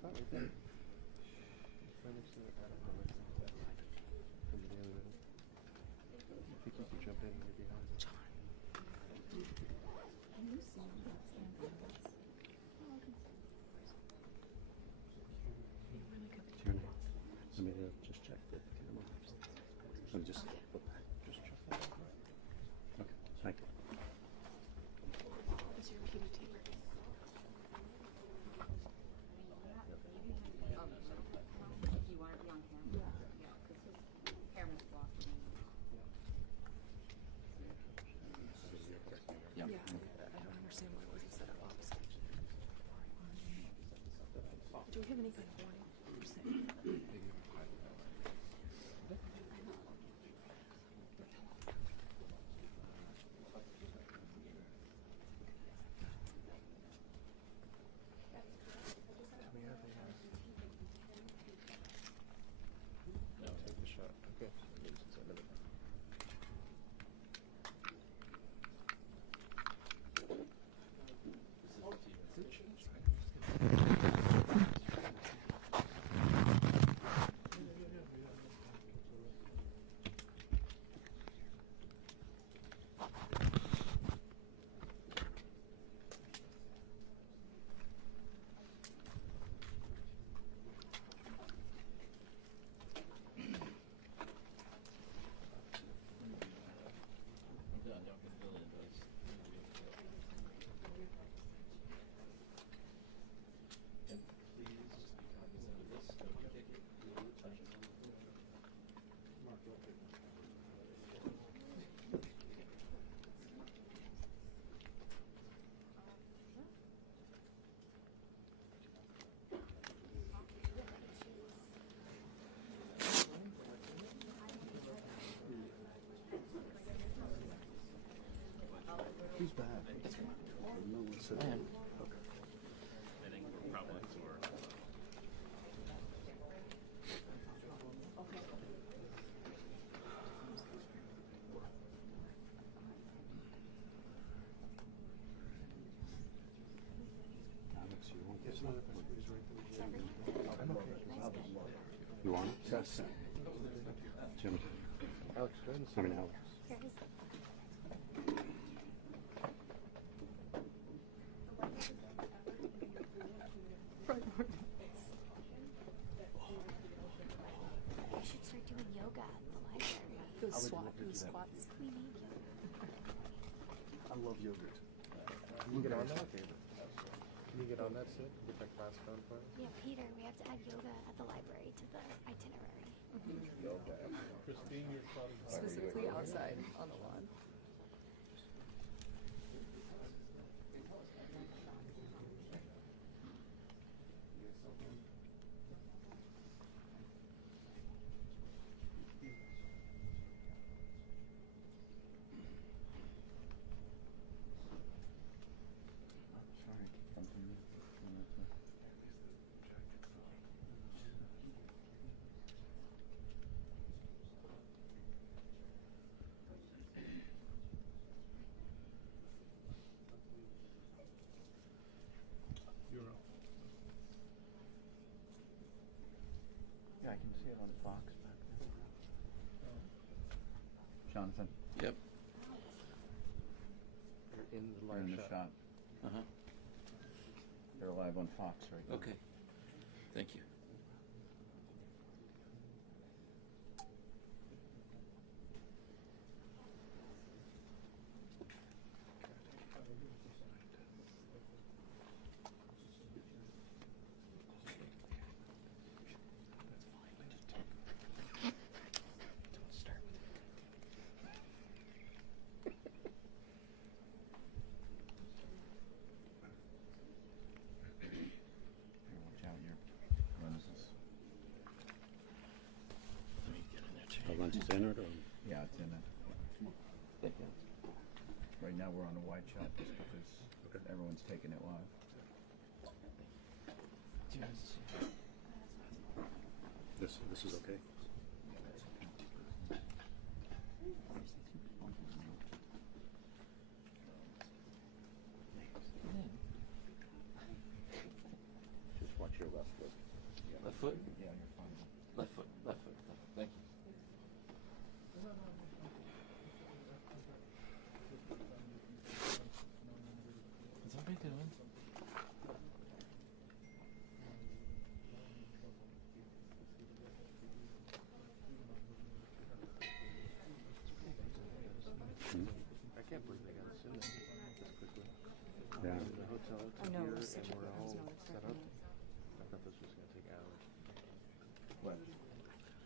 Start right there. Right next to it. I don't know. From the other middle. I think you can jump in right behind. Turn it. Let me just check the camera. Let me just flip back. Just check that. Okay. Thank you. Is your PDT ready? If you want to be on camera. Yeah, because his camera's blocked. Yeah. I don't understand why it wasn't set up opposite. Do we have any kind of warning or say? Take the shot. Okay. Who's back? No one said that. Okay. I think we're probably for. Alex, you want this? You want it? Yes. Jim. Alex, go ahead and I mean, Alex. We should start doing yoga at the library. Those I would love to do that. squats. We need yoga. I love yogurt. Can you get on that? Can you get on that, Sid? Get that class going for us? Yeah, Peter, we have to add yoga at the library to the itinerary. Christine, you're probably... Specifically outside on the lawn. Euro. Yeah, I can see it on Fox back there. Jonathan, Yep. You're in the you're live in the shot. shot. Uh-huh. They're live on Fox right now. Okay. Thank you. Watch out your lenses. Let me get in there too. The lunch is in it, or? Yeah, it's in it. Thank you. Right now we're on a wide shot just because everyone's taking it live. This is okay. Just watch your left foot. Left foot? Yeah, you're fine. Left foot. Left foot. Left foot. Thank you. What's everybody doing? I can't believe they got us in this quickly. Yeah. The hotel I took know, here it was such and a- we're there was all no set up. I thought this was going to take hours. Wedge.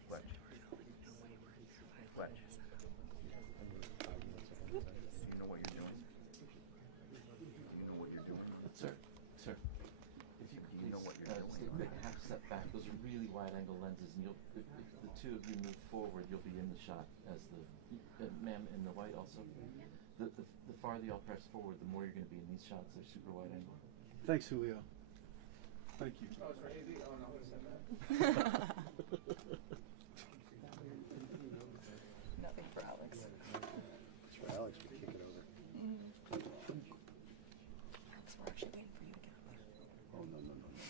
Wedge. Wedge. I mean, 5 minutes ahead of time. You know what you're doing? You know what you're doing? Sir. Sir. If you could You know please, what you're doing. take a quick half step back. Those are really wide angle lenses, and you'll, if the two of you move forward, you'll be in the shot as the, ma'am in the white also. The farther y'all press forward, the more you're going to be in these shots. They're super wide angle. Thanks, Julio. Thank you. Nothing for Alex. It's for Alex, we kick it over. Alex, we're actually waiting for you to get up there. Oh, no, no, no, no.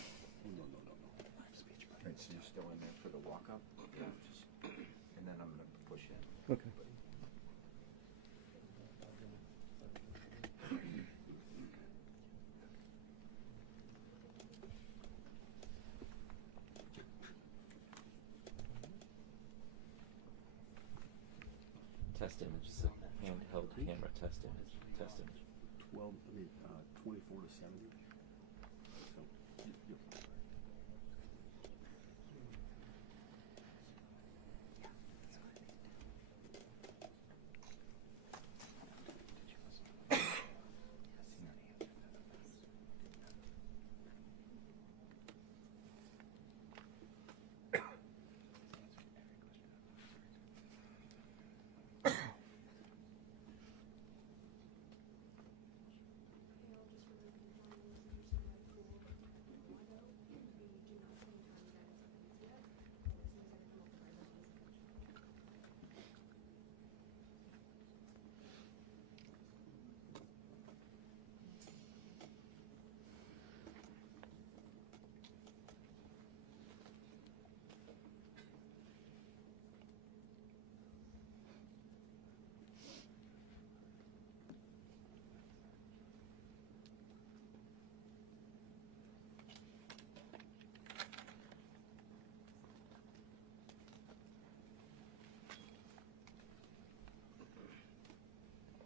Oh, no, no, no, no. Speech bubble. Right, so you're still in there for the walk up? Yeah. And then I'm going to push in. Okay. Test image. It's a handheld camera test image. Test image. 24 to 70. So, you're fine.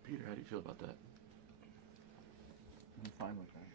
Peter, how do you feel about that? I'm fine with that.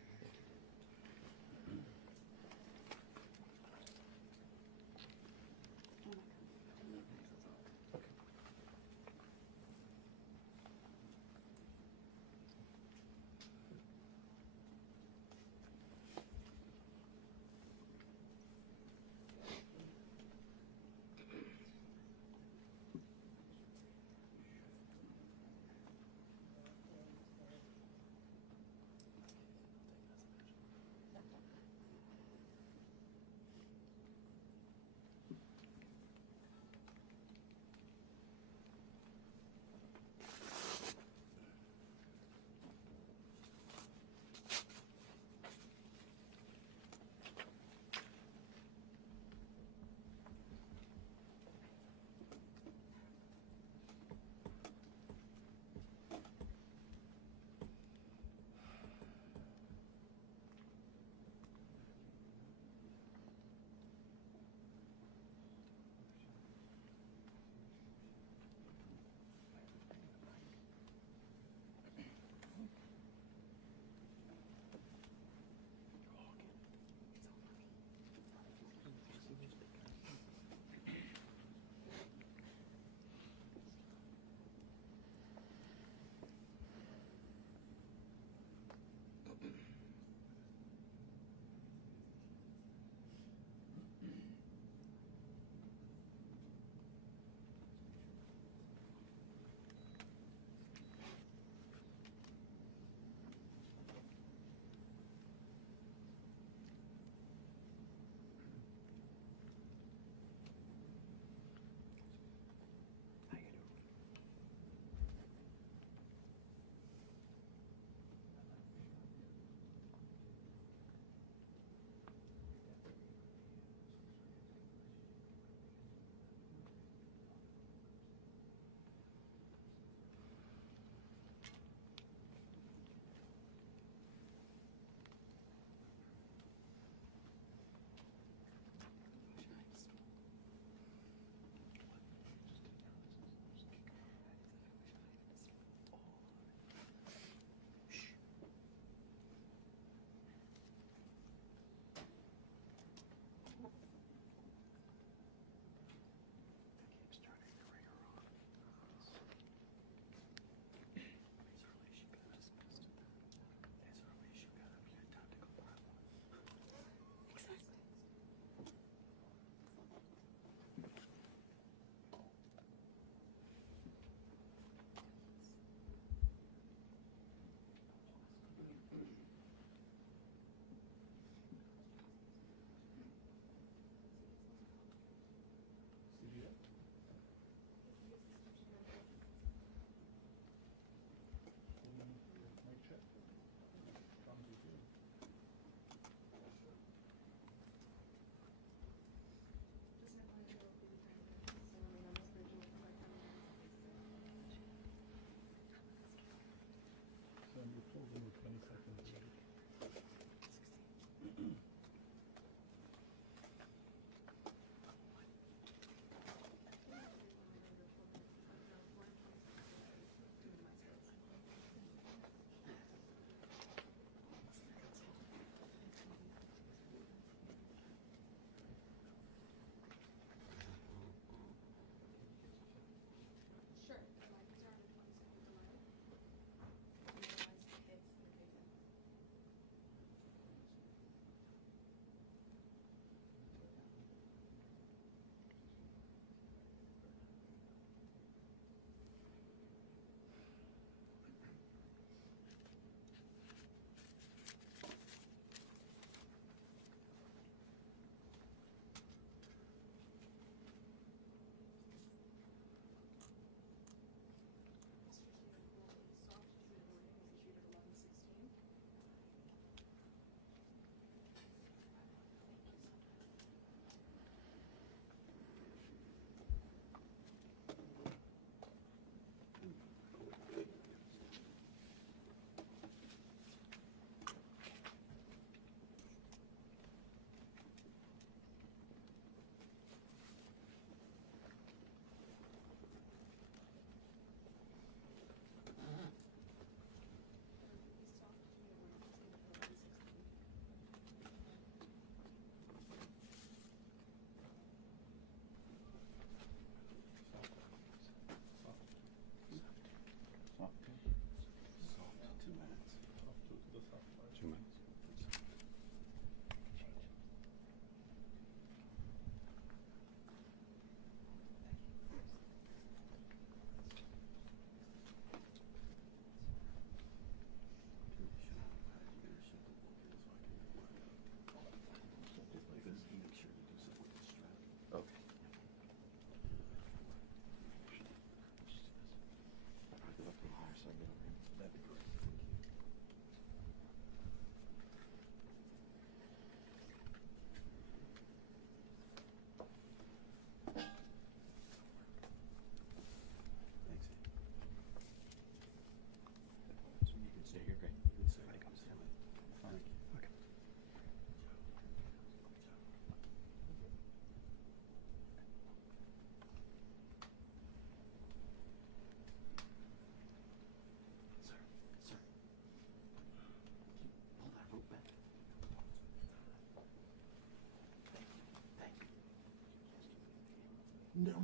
No. What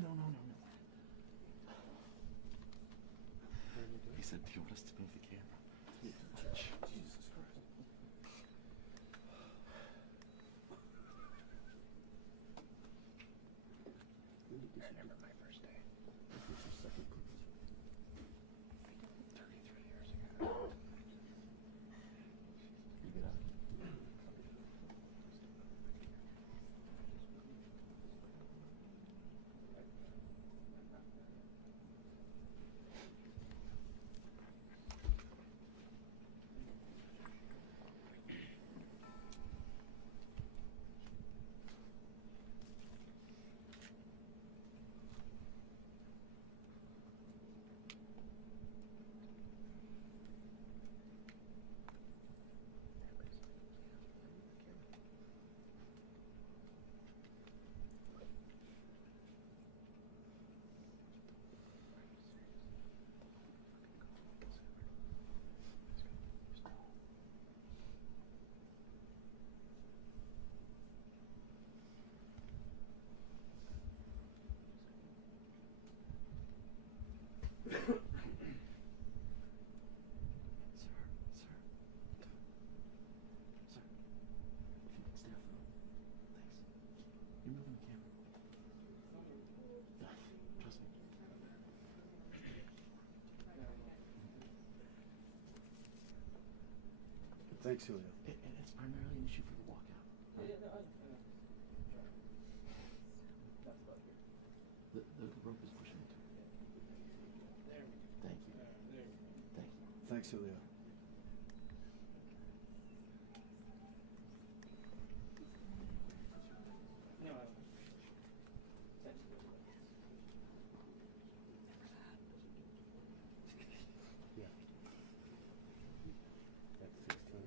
are you doing? He said, do you want us to move the camera? Jesus Christ. I remember my first day. This is your second cruise. 33 years ago. You get out. Sir. If you could stay off the road. Thanks. You're moving the camera. Trust me. Thanks, Julio. It's primarily an issue for the walkout. The rope is pushing me too. Thank you. Thank you. Thanks, Julio. Yeah. That's 16.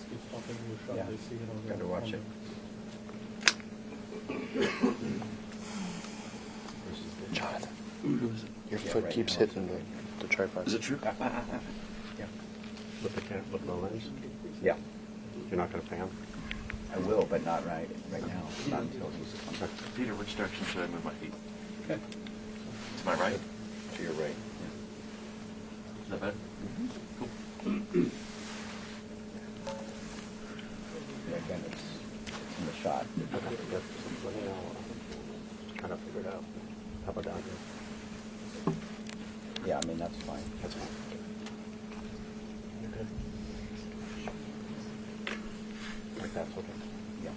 guys keep popping your shot, Yeah. they see it on the... Gotta watch on it. Jonathan, your Yeah, foot right keeps now. hitting the tripod. Is it true? Yeah. With the lens? Yeah, You're not gonna pan? I will, but not right now, not until he's on. Peter, which direction should I move my feet? Okay. To my right? To your right, yeah. Is that better? Cool. Yeah, again, it's in the shot. Okay, good. Let me know. Trying to figure it out. How about down here? Yeah, I mean, that's fine. That's fine. Okay. Like that's okay? Yeah.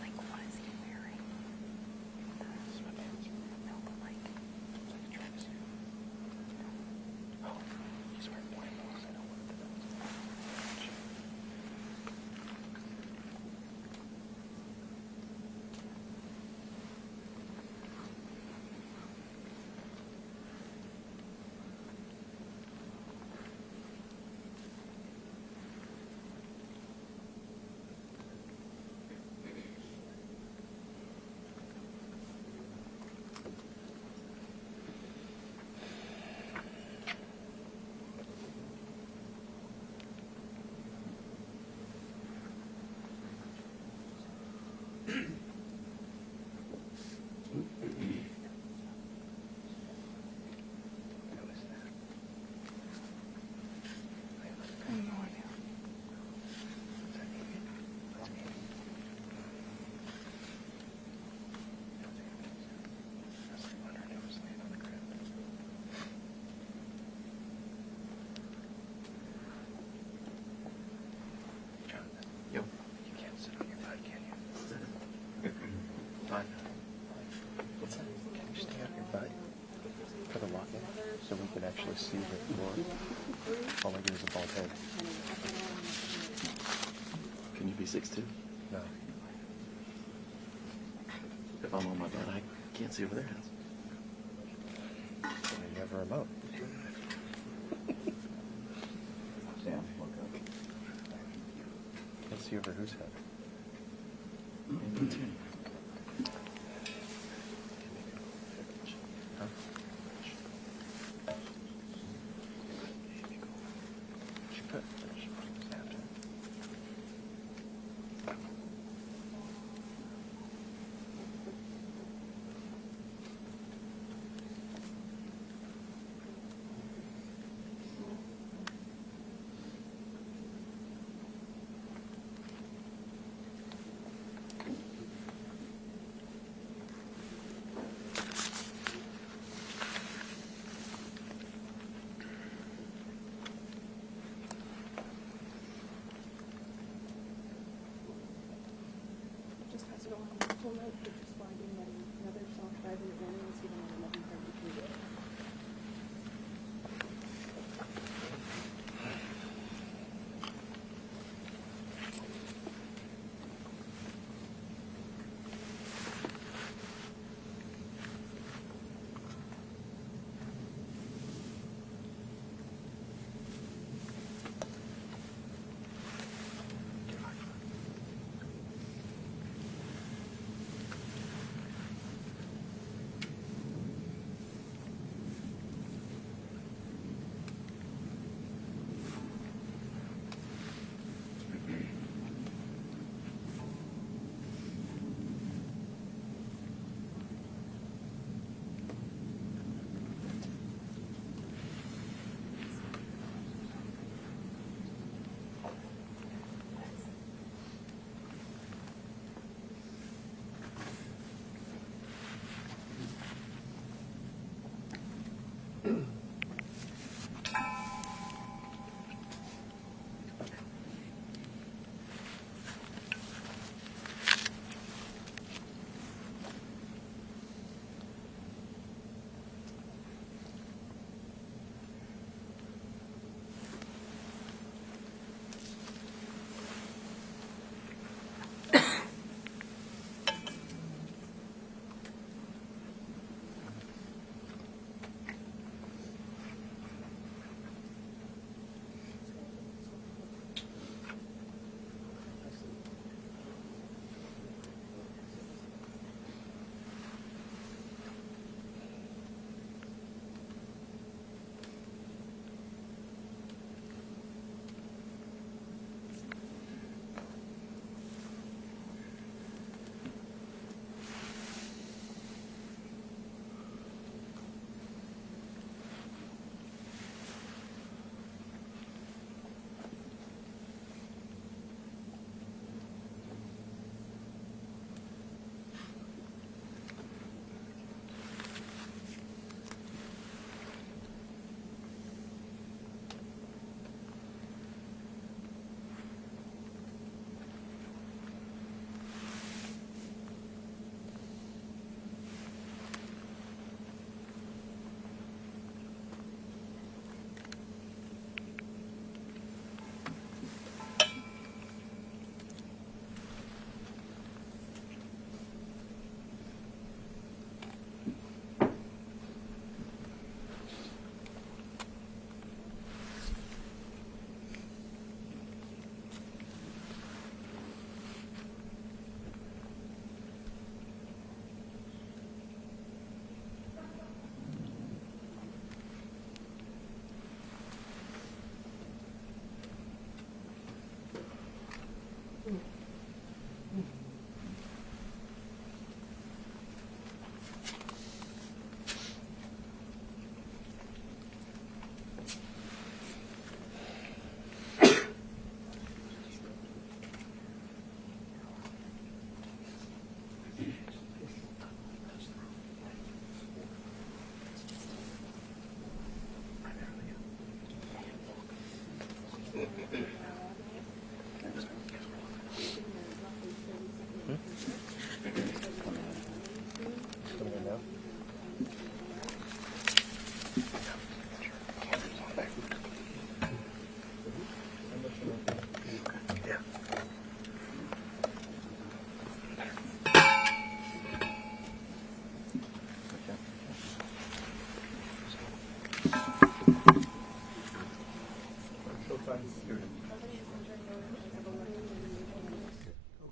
Like, what is he wearing? No, but like... Oh, he's wearing white balls. I know what it is. Fine. Can you stay on your butt for the lock-in so we can actually see the floor? All I get is a bald head. Can you be 6'2"? No. If I'm on my butt, I can't see over there. So you have a remote. Sam, look up. Can't see over whose head. Me too. Huh? She put after. don't have a mental note, but just finding that another song 5-minute warning was given at 11:33.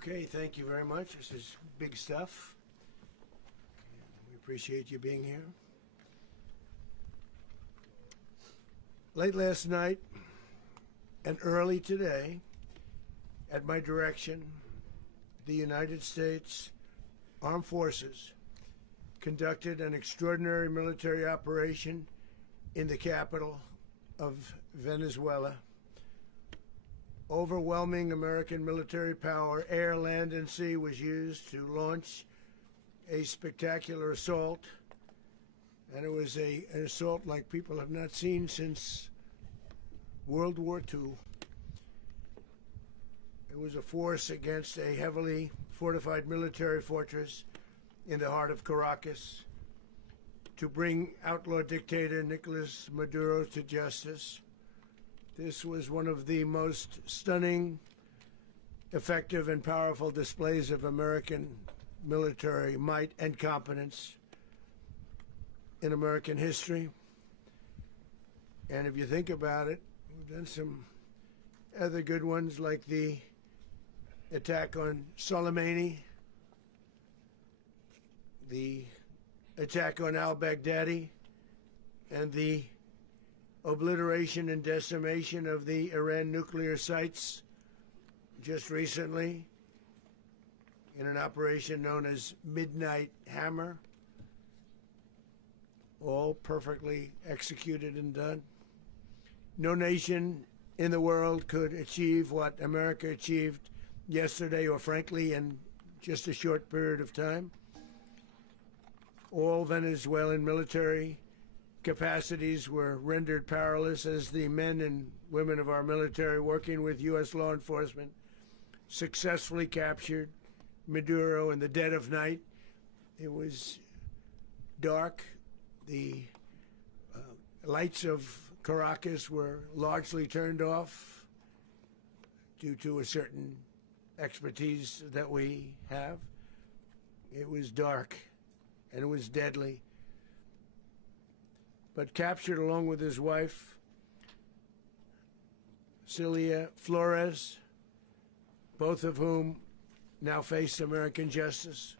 Okay, thank you very much. This is big stuff. We appreciate you being here. Late last night and early today, at my direction, the United States Armed Forces conducted an extraordinary military operation in the capital of Venezuela. Overwhelming American military power, air, land, and sea, was used to launch a spectacular assault. And it was an assault like people have not seen since World War II. It was a force against a heavily fortified military fortress in the heart of Caracas to bring outlaw dictator Nicolas Maduro to justice. This was one of the most stunning, effective, and powerful displays of American military might and competence in American history. And if you think about it, we've done some other good ones, like the attack on Soleimani, the attack on al-Baghdadi, and the obliteration and decimation of the Iran nuclear sites just recently in an operation known as Midnight Hammer, all perfectly executed and done. No nation in the world could achieve what America achieved yesterday, or frankly in just a short period of time. All Venezuelan military capacities were rendered powerless as the men and women of our military, working with U.S. law enforcement, successfully captured Maduro in the dead of night. It was dark. The lights of Caracas were largely turned off due to a certain expertise that we have. It was dark and it was deadly. But captured along with his wife, Celia Flores, both of whom now face American justice.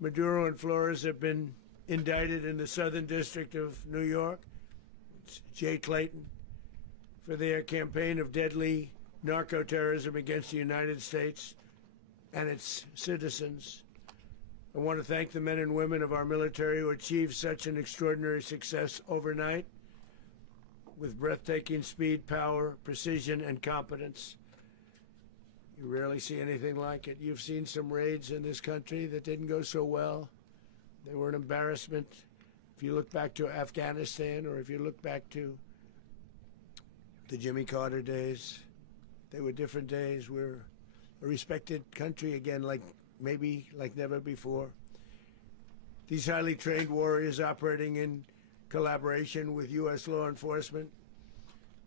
Maduro and Flores have been indicted in the Southern District of New York, it's Jay Clayton, for their campaign of deadly narco-terrorism against the United States and its citizens. I want to thank the men and women of our military who achieved such an extraordinary success overnight with breathtaking speed, power, precision, and competence. You rarely see anything like it. You've seen some raids in this country that didn't go so well. They were an embarrassment. If you look back to Afghanistan, or if you look back to the Jimmy Carter days, they were different days. We're a respected country again, like never before. These highly trained warriors, operating in collaboration with U.S. law enforcement,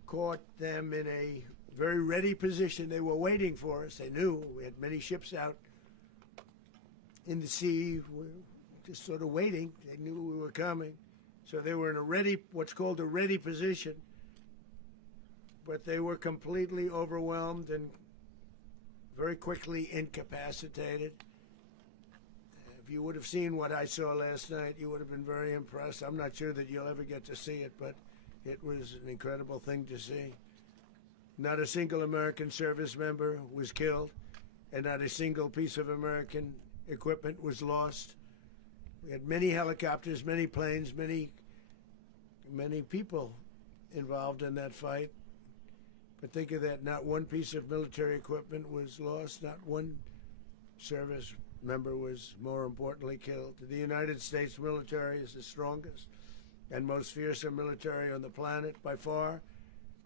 caught them in a very ready position. They were waiting for us. They knew we had many ships out in the sea. We were just sort of waiting. They knew we were coming. So they were in a ready, what's called a ready position. But they were completely overwhelmed and very quickly incapacitated. If you would have seen what I saw last night, you would have been very impressed. I'm not sure that you'll ever get to see it, but it was an incredible thing to see. Not a single American service member was killed, and not a single piece of American equipment was lost. We had many helicopters, many planes, many people involved in that fight. But think of that, not one piece of military equipment was lost, not one service member was, more importantly, killed. The United States military is the strongest and most fearsome military on the planet by far,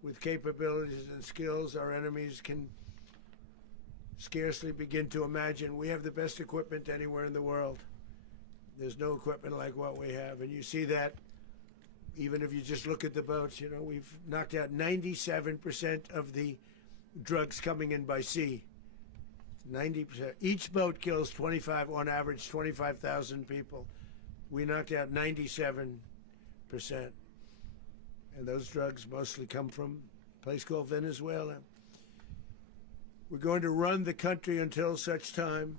with capabilities and skills our enemies can scarcely begin to imagine. We have the best equipment anywhere in the world. There's no equipment like what we have, and you see that even if you just look at the boats. You know, we've knocked out 97% of the drugs coming in by sea. 90%. Each boat kills on average, 25,000 people. We knocked out 97%. And those drugs mostly come from a place called Venezuela. We're going to run the country until such time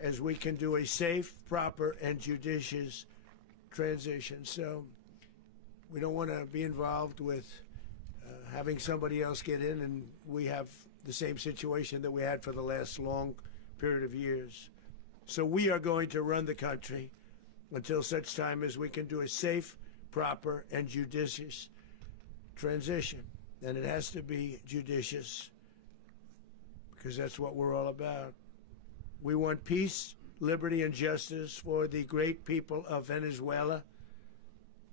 as we can do a safe, proper, and judicious transition. So we don't want to be involved with having somebody else get in, and we have the same situation that we had for the last long period of years. So we are going to run the country until such time as we can do a safe, proper, and judicious transition. And it has to be judicious, because that's what we're all about. We want peace, liberty, and justice for the great people of Venezuela,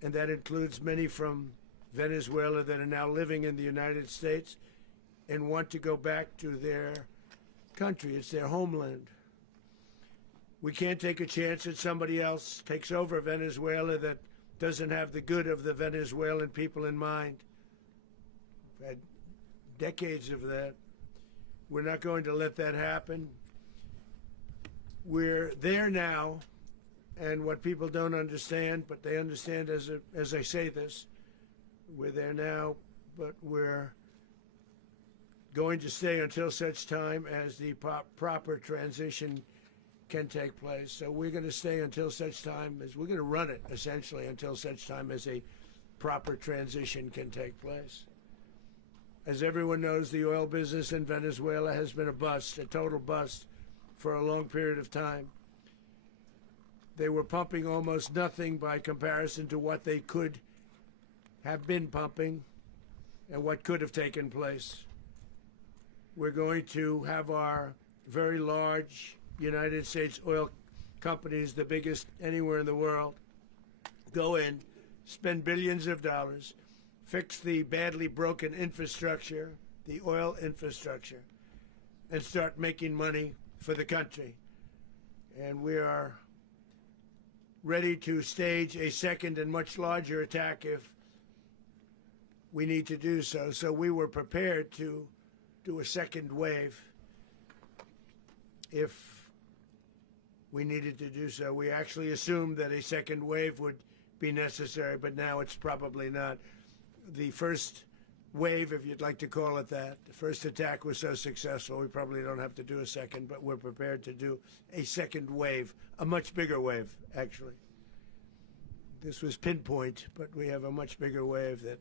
and that includes many from Venezuela that are now living in the United States. and want to go back to their country. It's their homeland. We can't take a chance that somebody else takes over Venezuela that doesn't have the good of the Venezuelan people in mind. We've had decades of that. We're not going to let that happen. We're there now, and what people don't understand, but they understand as I say this, we're there now, but we're going to stay until such time as the proper transition can take place. So we're going to stay until such time as, we're going to run it essentially until such time as a proper transition can take place. As everyone knows, the oil business in Venezuela has been a bust, a total bust, for a long period of time. They were pumping almost nothing by comparison to what they could have been pumping and what could have taken place. We're going to have our very large United States oil companies, the biggest anywhere in the world, go in, spend billions of dollars, fix the badly broken infrastructure, the oil infrastructure, and start making money for the country. And we are ready to stage a second and much larger attack if we need to do so. So we were prepared to do a second wave if we needed to do so. We actually assumed that a second wave would be necessary, but now it's probably not. The first wave, if you'd like to call it that, the first attack was so successful, we probably don't have to do a second, but we're prepared to do a second wave, a much bigger wave, actually. This was pinpoint, but we have a much bigger wave that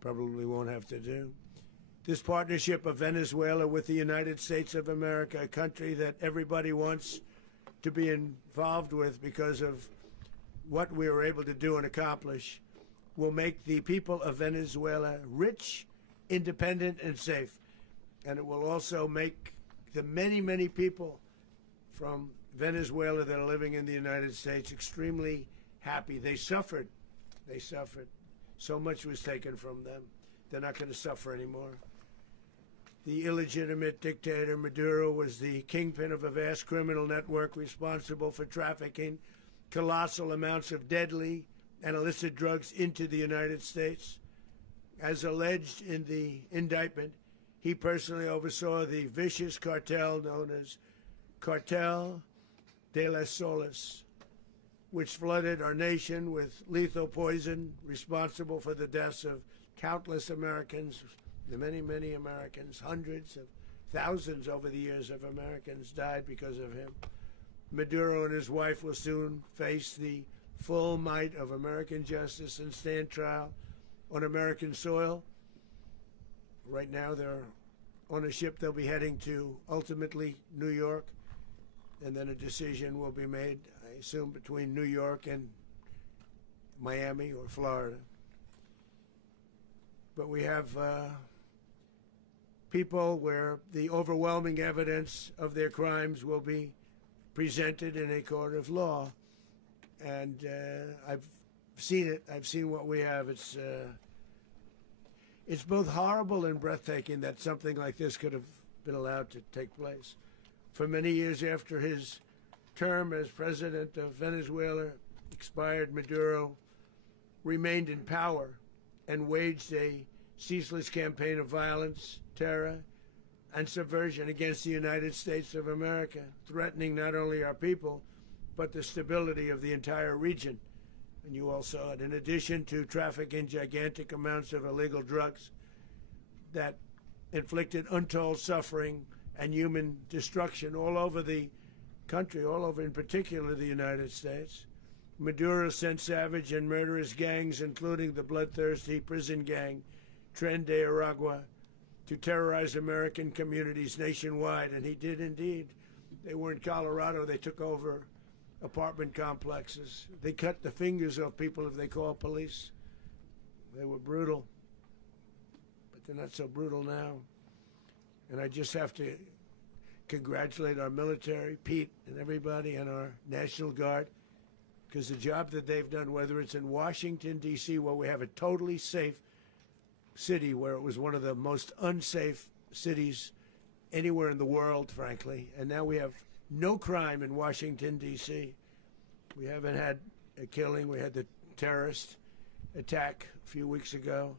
probably won't have to do. This partnership of Venezuela with the United States of America, a country that everybody wants to be involved with because of what we were able to do and accomplish, will make the people of Venezuela rich, independent, and safe. And it will also make the many, many people from Venezuela that are living in the United States extremely happy. They suffered. They suffered. So much was taken from them. They're not going to suffer anymore. The illegitimate dictator Maduro was the kingpin of a vast criminal network responsible for trafficking colossal amounts of deadly and illicit drugs into the United States. As alleged in the indictment, he personally oversaw the vicious cartel known as Cartel de las Solas, which flooded our nation with lethal poison, responsible for the deaths of countless Americans, the many, many Americans. Hundreds of thousands over the years of Americans died because of him. Maduro and his wife will soon face the full might of American justice and stand trial on American soil. Right now they're on a ship. They'll be heading to ultimately New York, and then a decision will be made, I assume, between New York and Miami or Florida. But we have people where the overwhelming evidence of their crimes will be presented in a court of law. And I've seen it. I've seen what we have. It's both horrible and breathtaking that something like this could have been allowed to take place. For many years after his term as president of Venezuela expired, Maduro remained in power and waged a ceaseless campaign of violence, terror, and subversion against the United States of America, threatening not only our people, but the stability of the entire region. And you all saw it. In addition to trafficking gigantic amounts of illegal drugs that inflicted untold suffering and human destruction all over the country, all over in particular the United States, Maduro sent savage and murderous gangs, including the bloodthirsty prison gang Tren de Aragua, to terrorize American communities nationwide. And he did indeed. They were in Colorado. They took over apartment complexes. They cut the fingers off people if they call police. They were brutal, but they're not so brutal now. And I just have to congratulate our military, Pete and everybody, and our National Guard, because the job that they've done, whether it's in Washington, D.C., where we have a totally safe city where it was one of the most unsafe cities anywhere in the world, frankly. And now we have no crime in Washington, D.C. We haven't had a killing. We had the terrorist attack a few weeks ago.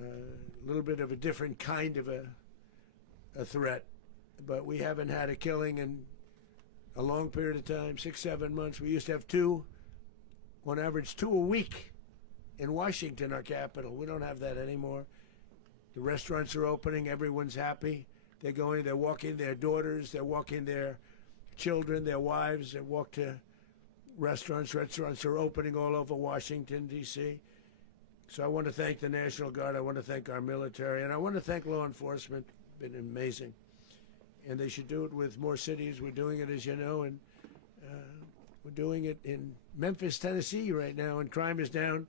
A little bit of a different kind of a threat. But we haven't had a killing in a long period of time, 6, 7 months. We used to have two, on average, 2 a week in Washington, our capital. We don't have that anymore. The restaurants are opening. Everyone's happy. They're walking their daughters. They're walking their children, their wives. They walk to restaurants. Restaurants are opening all over Washington, D.C. So I want to thank the National Guard. I want to thank our military. And I want to thank law enforcement. It's been amazing. And they should do it with more cities. We're doing it, as you know, and we're doing it in Memphis, Tennessee right now, and crime is down.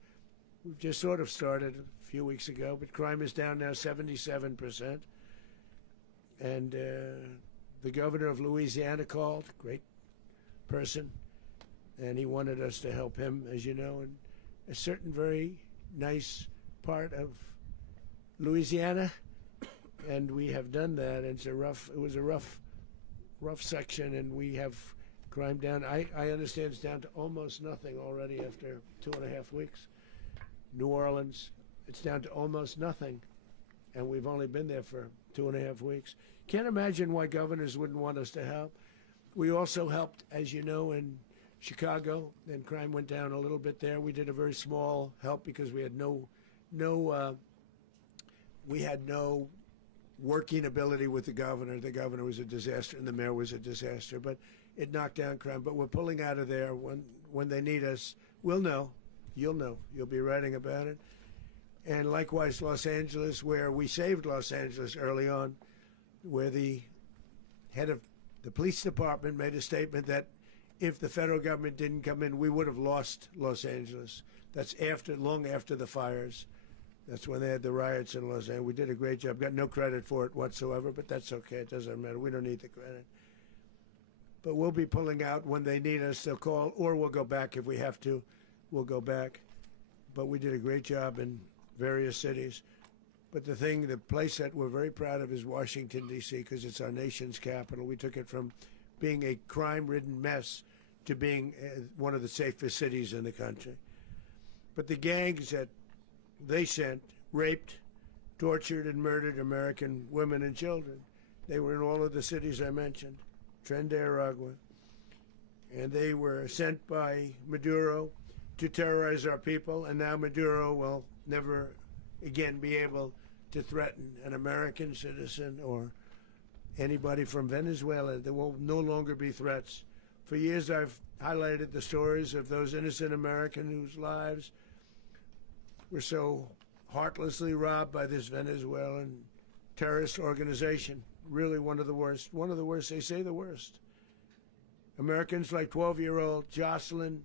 We've just sort of started a few weeks ago, but crime is down now 77%. And the governor of Louisiana called, great person, and he wanted us to help him, as you know, in a certain very nice part of Louisiana. And we have done that. It was a rough section, and we have crime down. I understand it's down to almost nothing already after 2.5 weeks. New Orleans, it's down to almost nothing, and we've only been there for 2.5 weeks. Can't imagine why governors wouldn't want us to help. We also helped, as you know, in Chicago, and crime went down a little bit there. We did a very small help because we had no working ability with the governor. The governor was a disaster, and the mayor was a disaster. But it knocked down crime. But we're pulling out of there when they need us. We'll know. You'll know. You'll be writing about it. And likewise, Los Angeles, where we saved Los Angeles early on, where the head of the police department made a statement that if the federal government didn't come in, we would have lost Los Angeles. That's long after the fires. That's when they had the riots in Los Angeles. We did a great job. Got no credit for it whatsoever, but that's okay. It doesn't matter. We don't need the credit. But we'll be pulling out when they need us. They'll call, or we'll go back if we have to. We'll go back. But we did a great job in various cities. But the place that we're very proud of is Washington, D.C., because it's our nation's capital. We took it from being a crime-ridden mess to being one of the safest cities in the country. But the gangs that they sent raped, tortured, and murdered American women and children. They were in all of the cities I mentioned, Tren de Aragua. And they were sent by Maduro to terrorize our people, and now Maduro will never again be able to threaten an American citizen or anybody from Venezuela. There will no longer be threats. For years I've highlighted the stories of those innocent Americans whose lives were so heartlessly robbed by this Venezuelan terrorist organization. Really one of the worst. One of the worst, they say the worst. Americans like 12-year-old Jocelyn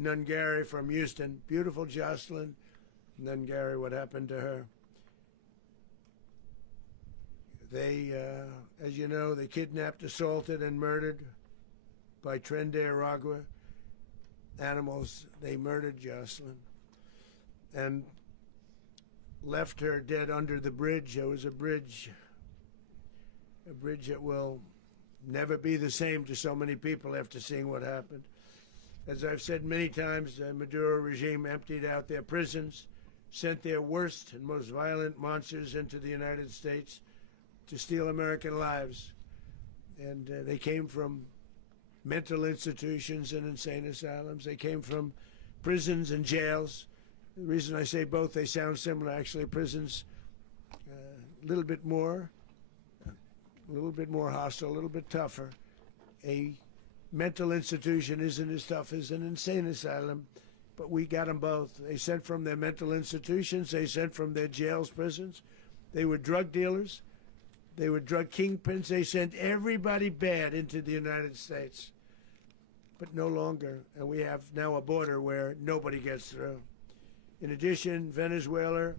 Nungari from Houston. Beautiful Jocelyn Nungari, what happened to her? They, as you know, they kidnapped, assaulted, and murdered by Tren de Aragua animals. They murdered Jocelyn and left her dead under the bridge. There was a bridge that will never be the same to so many people after seeing what happened. As I've said many times, the Maduro regime emptied out their prisons, sent their worst and most violent monsters into the United States to steal American lives. And they came from mental institutions and insane asylums. They came from prisons and jails. The reason I say both, they sound similar. Actually, prisons a little bit more hostile, a little bit tougher. A mental institution isn't as tough as an insane asylum, but we got them both. They sent from their mental institutions. They sent from their jails, prisons. They were drug dealers. They were drug kingpins. They sent everybody bad into the United States, but no longer. And we have now a border where nobody gets through. In addition, Venezuela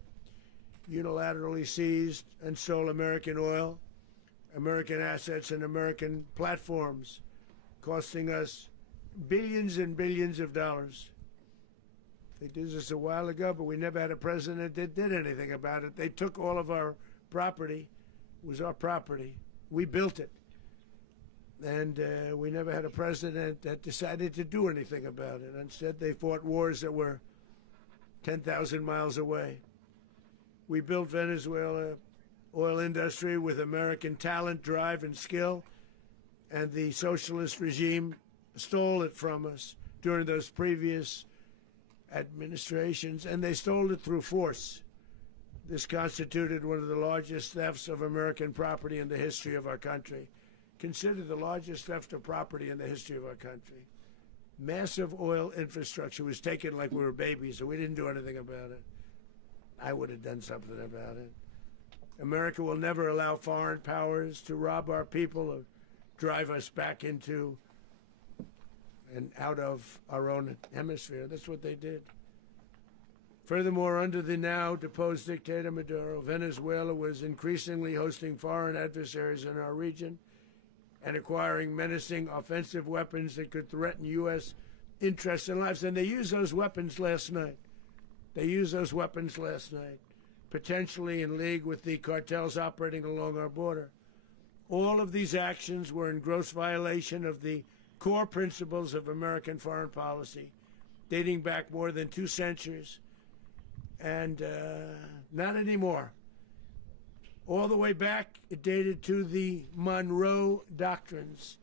unilaterally seized and stole American oil, American assets, and American platforms, costing us billions and billions of dollars. They did this a while ago, but we never had a president that did anything about it. They took all of our property. It was our property. We built it. And we never had a president that decided to do anything about it. Instead, they fought wars that were 10,000 miles away. We built Venezuela oil industry with American talent, drive, and skill, and the socialist regime stole it from us during those previous administrations, and they stole it through force. This constituted one of the largest thefts of American property in the history of our country. Considered the largest theft of property in the history of our country. Massive oil infrastructure was taken like we were babies, and we didn't do anything about it. I would have done something about it. America will never allow foreign powers to rob our people or drive us back into and out of our own hemisphere. That's what they did. Furthermore, under the now deposed dictator Maduro, Venezuela was increasingly hosting foreign adversaries in our region and acquiring menacing offensive weapons that could threaten U.S. interests and lives. And they used those weapons last night. Potentially in league with the cartels operating along our border. All of these actions were in gross violation of the core principles of American foreign policy, dating back more than 2 centuries. And not anymore. All the way back, it dated to the Monroe Doctrines.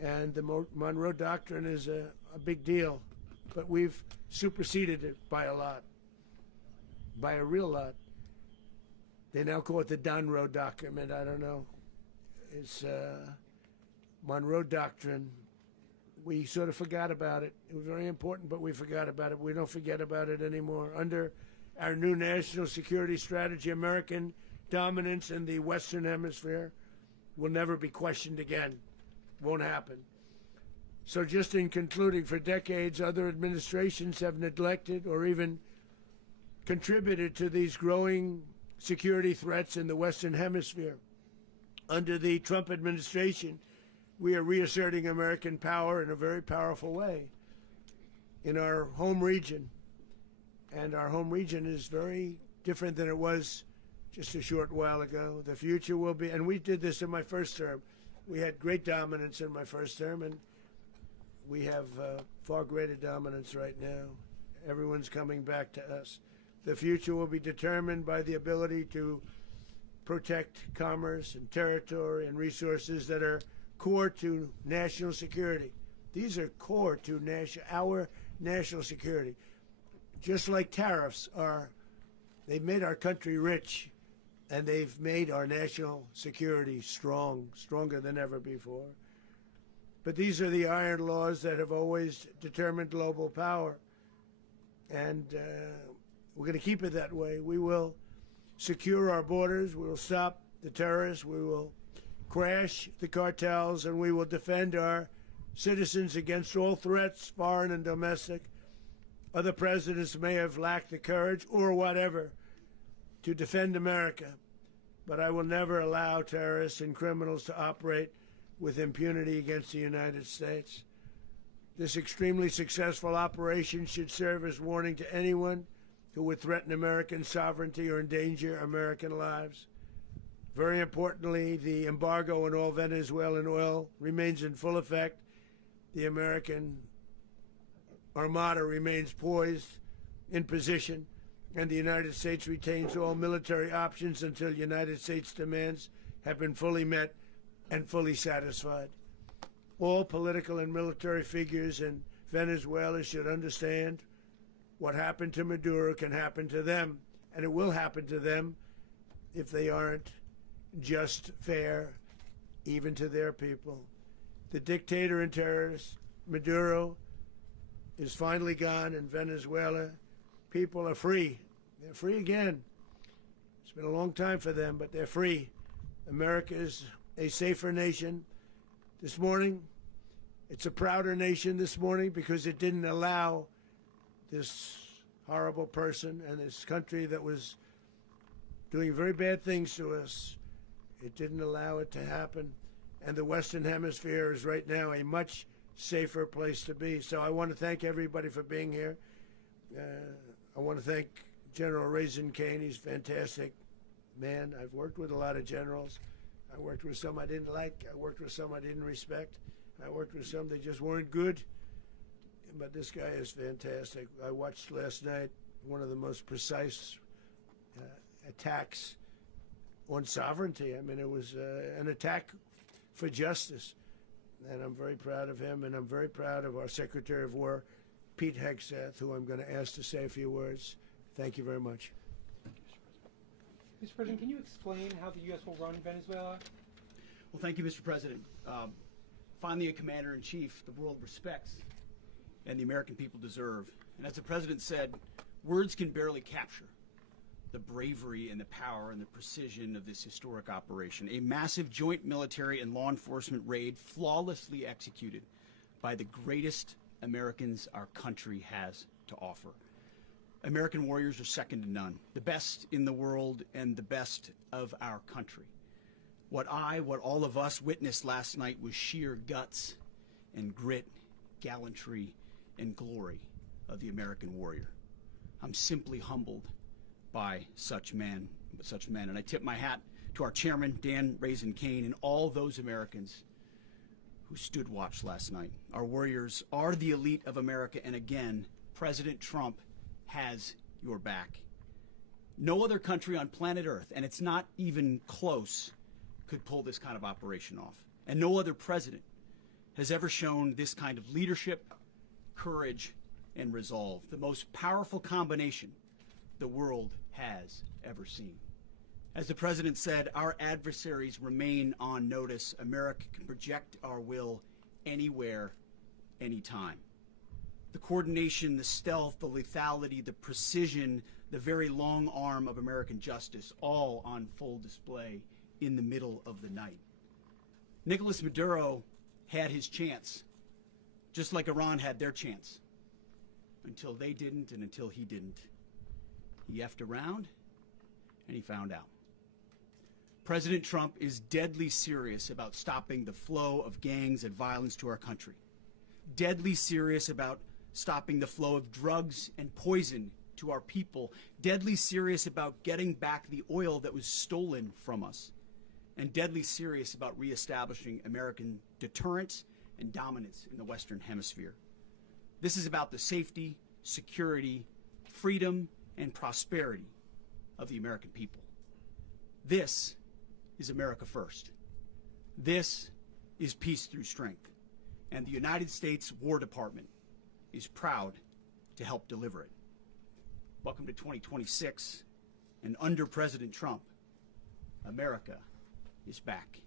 And the Monroe Doctrine is a big deal. But we've superseded it by a lot. By a real lot. They now call it the Monroe Document. I don't know. It's Monroe Doctrine. We sort of forgot about it. It was very important, but we forgot about it. We don't forget about it anymore. Under our new national security strategy, American dominance in the Western Hemisphere will never be questioned again. Won't happen. So just in concluding, for decades, other administrations have neglected or even contributed to these growing security threats in the Western Hemisphere. Under the Trump administration, we are reasserting American power in a very powerful way in our home region. And our home region is very different than it was just a short while ago. The future will be, and we did this in my first term. We had great dominance in my first term, and we have far greater dominance right now. Everyone's coming back to us. The future will be determined by the ability to protect commerce and territory and resources that are core to national security. These are core to our national security. Just like tariffs are, they've made our country rich, and they've made our national security strong, stronger than ever before. But these are the iron laws that have always determined global power. And we're going to keep it that way. We will secure our borders. We will stop the terrorists. We will crash the cartels, and we will defend our citizens against all threats, foreign and domestic. Other presidents may have lacked the courage or whatever to defend America, but I will never allow terrorists and criminals to operate with impunity against the United States. This extremely successful operation should serve as warning to anyone who would threaten American sovereignty or endanger American lives. Very importantly, the embargo on all Venezuelan oil remains in full effect. The American Armada remains poised in position, and the United States retains all military options until United States demands have been fully met and fully satisfied. All political and military figures in Venezuela should understand what happened to Maduro can happen to them, and it will happen to them if they aren't just fair, even to their people. The dictator and terrorist, Maduro, is finally gone in Venezuela. People are free. They're free again. It's been a long time for them, but they're free. America is a safer nation. This morning, it's a prouder nation this morning because it didn't allow this horrible person and this country that was doing very bad things to us. It didn't allow it to happen. And the Western Hemisphere is right now a much safer place to be. So I want to thank everybody for being here. I want to thank General Raisin Kane. He's a fantastic man. I've worked with a lot of generals. I worked with some I didn't like. I worked with some I didn't respect. I worked with some that just weren't good. But this guy is fantastic. I watched last night one of the most precise attacks on sovereignty. I mean, it was an attack for justice. And I'm very proud of him, and I'm very proud of our Secretary of War, Pete Hegseth, who I'm going to ask to say a few words. Thank you very much. Mr. President, can you explain how the U.S. will run Venezuela? Well, thank you, Mr. President. Finally, a commander-in-chief the world respects and the American people deserve. And as the President said, words can barely capture the bravery and the power and the precision of this historic operation. A massive joint military and law enforcement raid flawlessly executed by the greatest Americans our country has to offer. American warriors are second to none, the best in the world and the best of our country. What all of us witnessed last night was sheer guts and grit, gallantry and glory of the American warrior. I'm simply humbled by such men, and I tip my hat to our chairman, Dan Raisin Kane, and all those Americans who stood watch last night. Our warriors are the elite of America, and again, President Trump has your back. No other country on planet Earth, and it's not even close, could pull this kind of operation off. And no other president has ever shown this kind of leadership, courage, and resolve. The most powerful combination the world has ever seen. As the President said, our adversaries remain on notice. America can project our will anywhere, anytime. The coordination, the stealth, the lethality, the precision, the very long arm of American justice, all on full display in the middle of the night. Nicolas Maduro had his chance, just like Iran had their chance, until they didn't and until he didn't. He effed around, and he found out. President Trump is deadly serious about stopping the flow of gangs and violence to our country. Deadly serious about stopping the flow of drugs and poison to our people. Deadly serious about getting back the oil that was stolen from us. And deadly serious about reestablishing American deterrence and dominance in the Western Hemisphere. This is about the safety, security, freedom, and prosperity of the American people. This is America first. This is peace through strength. And the United States War Department is proud to help deliver it. Welcome to 2026, and under President Trump, America is back.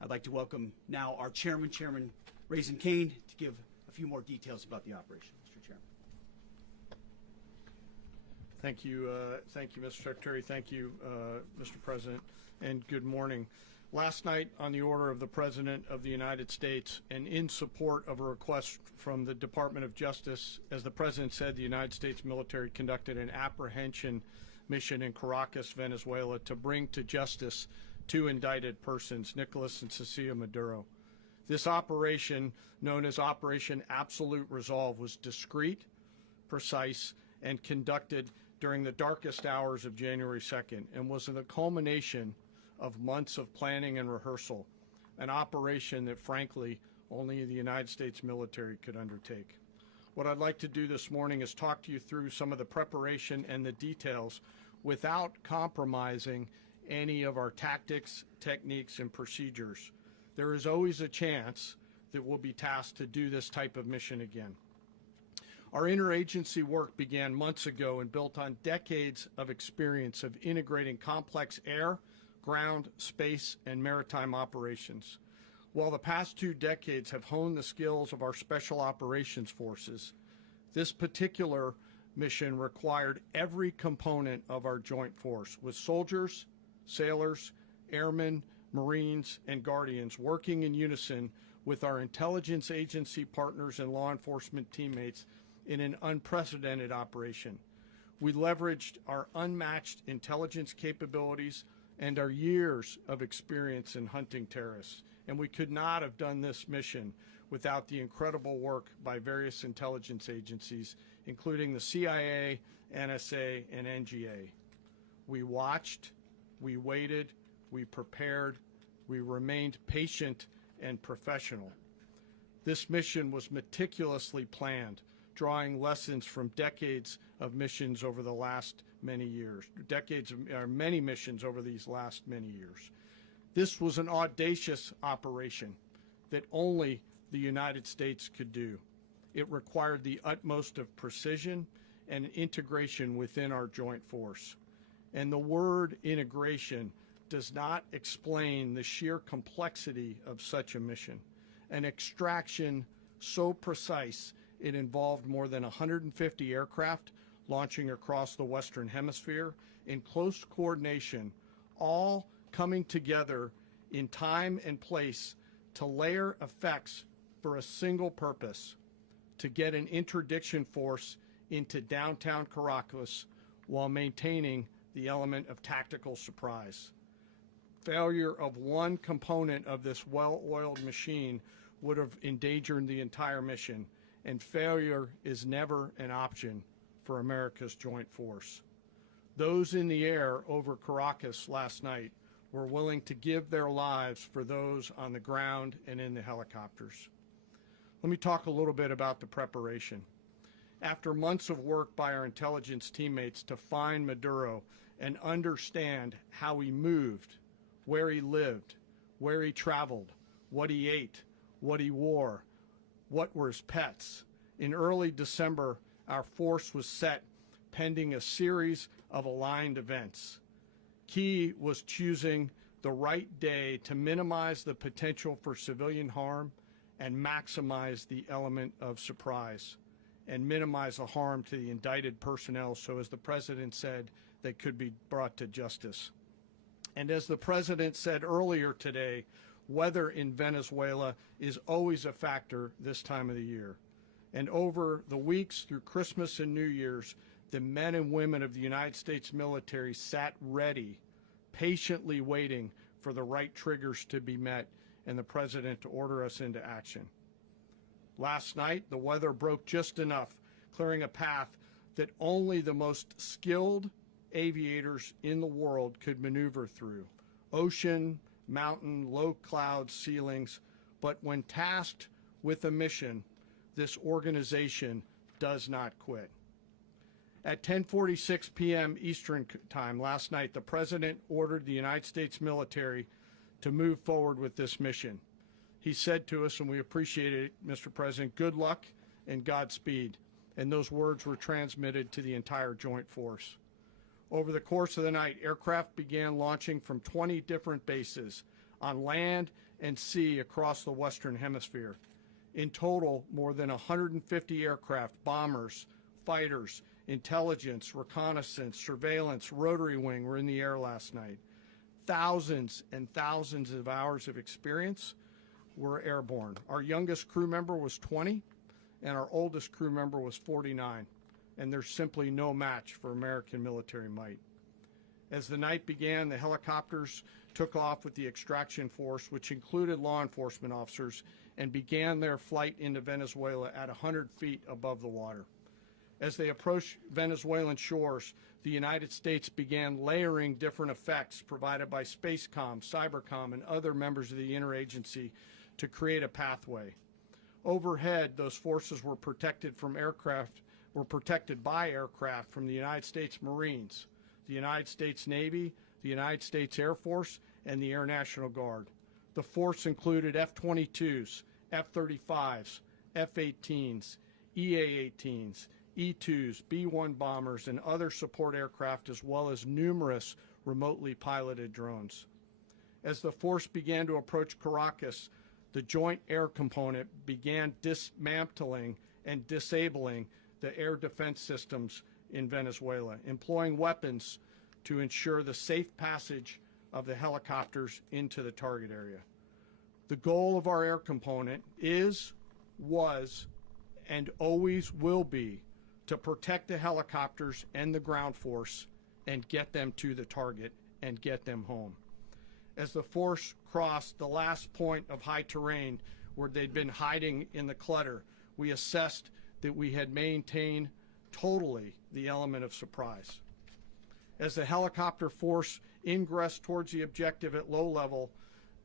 I'd like to welcome now our chairman, Chairman Raisin Kane, to give a few more details about the operation. Mr. Chairman. Thank you, Mr. Secretary. Thank you, Mr. President, and good morning. Last night, on the order of the President of the United States and in support of a request from the Department of Justice, as the President said, the United States military conducted an apprehension mission in Caracas, Venezuela, to bring to justice two indicted persons, Nicolas and Cecilia Maduro. This operation, known as Operation Absolute Resolve, was discreet, precise, and conducted during the darkest hours of January 2nd and was the culmination of months of planning and rehearsal, an operation that, frankly, only the United States military could undertake. What I'd like to do this morning is talk to you through some of the preparation and the details without compromising any of our tactics, techniques, and procedures. There is always a chance that we'll be tasked to do this type of mission again. Our interagency work began months ago and built on decades of experience of integrating complex air, ground, space, and maritime operations. While the past 2 decades have honed the skills of our special operations forces, this particular mission required every component of our joint force, with soldiers, sailors, airmen, Marines, and Guardians working in unison with our intelligence agency partners and law enforcement teammates in an unprecedented operation. We leveraged our unmatched intelligence capabilities and our years of experience in hunting terrorists, and we could not have done this mission without the incredible work by various intelligence agencies, including the CIA, NSA, and NGA. We watched, we waited, we prepared, we remained patient and professional. This mission was meticulously planned, drawing lessons from decades of missions over the last many years, many missions over these last many years. This was an audacious operation that only the United States could do. It required the utmost of precision and integration within our joint force. And the word integration does not explain the sheer complexity of such a mission. An extraction so precise it involved more than 150 aircraft launching across the Western Hemisphere in close coordination, all coming together in time and place to layer effects for a single purpose: to get an interdiction force into downtown Caracas while maintaining the element of tactical surprise. Failure of one component of this well-oiled machine would have endangered the entire mission, and failure is never an option for America's joint force. Those in the air over Caracas last night were willing to give their lives for those on the ground and in the helicopters. Let me talk a little bit about the preparation. After months of work by our intelligence teammates to find Maduro and understand how he moved, where he lived, where he traveled, what he ate, what he wore, what were his pets, in early December, our force was set pending a series of aligned events. Key was choosing the right day to minimize the potential for civilian harm and maximize the element of surprise, and minimize the harm to the indicted personnel so, as the President said, they could be brought to justice. And as the President said earlier today, weather in Venezuela is always a factor this time of the year. And over the weeks through Christmas and New Year's, the men and women of the United States military sat ready, patiently waiting for the right triggers to be met and the President to order us into action. Last night, the weather broke just enough, clearing a path that only the most skilled aviators in the world could maneuver through. Ocean, mountain, low cloud ceilings, but when tasked with a mission, this organization does not quit. At 10:46 p.m. Eastern Time last night, the President ordered the United States military to move forward with this mission. He said to us, and we appreciate it, Mr. President, good luck and Godspeed. And those words were transmitted to the entire joint force. Over the course of the night, aircraft began launching from 20 different bases on land and sea across the Western Hemisphere. In total, more than 150 aircraft, bombers, fighters, intelligence, reconnaissance, surveillance, rotary wing were in the air last night. Thousands and thousands of hours of experience were airborne. Our youngest crew member was 20, and our oldest crew member was 49, and there's simply no match for American military might. As the night began, the helicopters took off with the extraction force, which included law enforcement officers, and began their flight into Venezuela at 100 feet above the water. As they approached Venezuelan shores, the United States began layering different effects provided by Spacecom, Cybercom, and other members of the interagency to create a pathway. Overhead, those forces were protected by aircraft from the United States Marines, the United States Navy, the United States Air Force, and the Air National Guard. The force included F-22s, F-35s, F-18s, EA-18s, E-2s, B-1 bombers, and other support aircraft, as well as numerous remotely piloted drones. As the force began to approach Caracas, the Joint Air Component began dismantling and disabling the air defense systems in Venezuela, employing weapons to ensure the safe passage of the helicopters into the target area. The goal of our air component is, was, and always will be to protect the helicopters and the ground force and get them to the target and get them home. As the force crossed the last point of high terrain where they'd been hiding in the clutter, we assessed that we had maintained totally the element of surprise. As the helicopter force ingressed towards the objective at low level,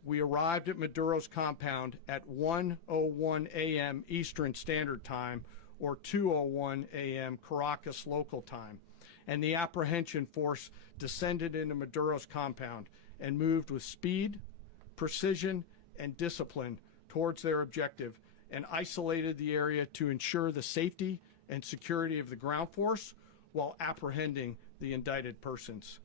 we arrived at Maduro's compound at 1:01 a.m. Eastern Standard Time, or 2:01 a.m. Caracas local time, and the apprehension force descended into Maduro's compound and moved with speed, precision, and discipline towards their objective, and isolated the area to ensure the safety and security of the ground force while apprehending the indicted persons.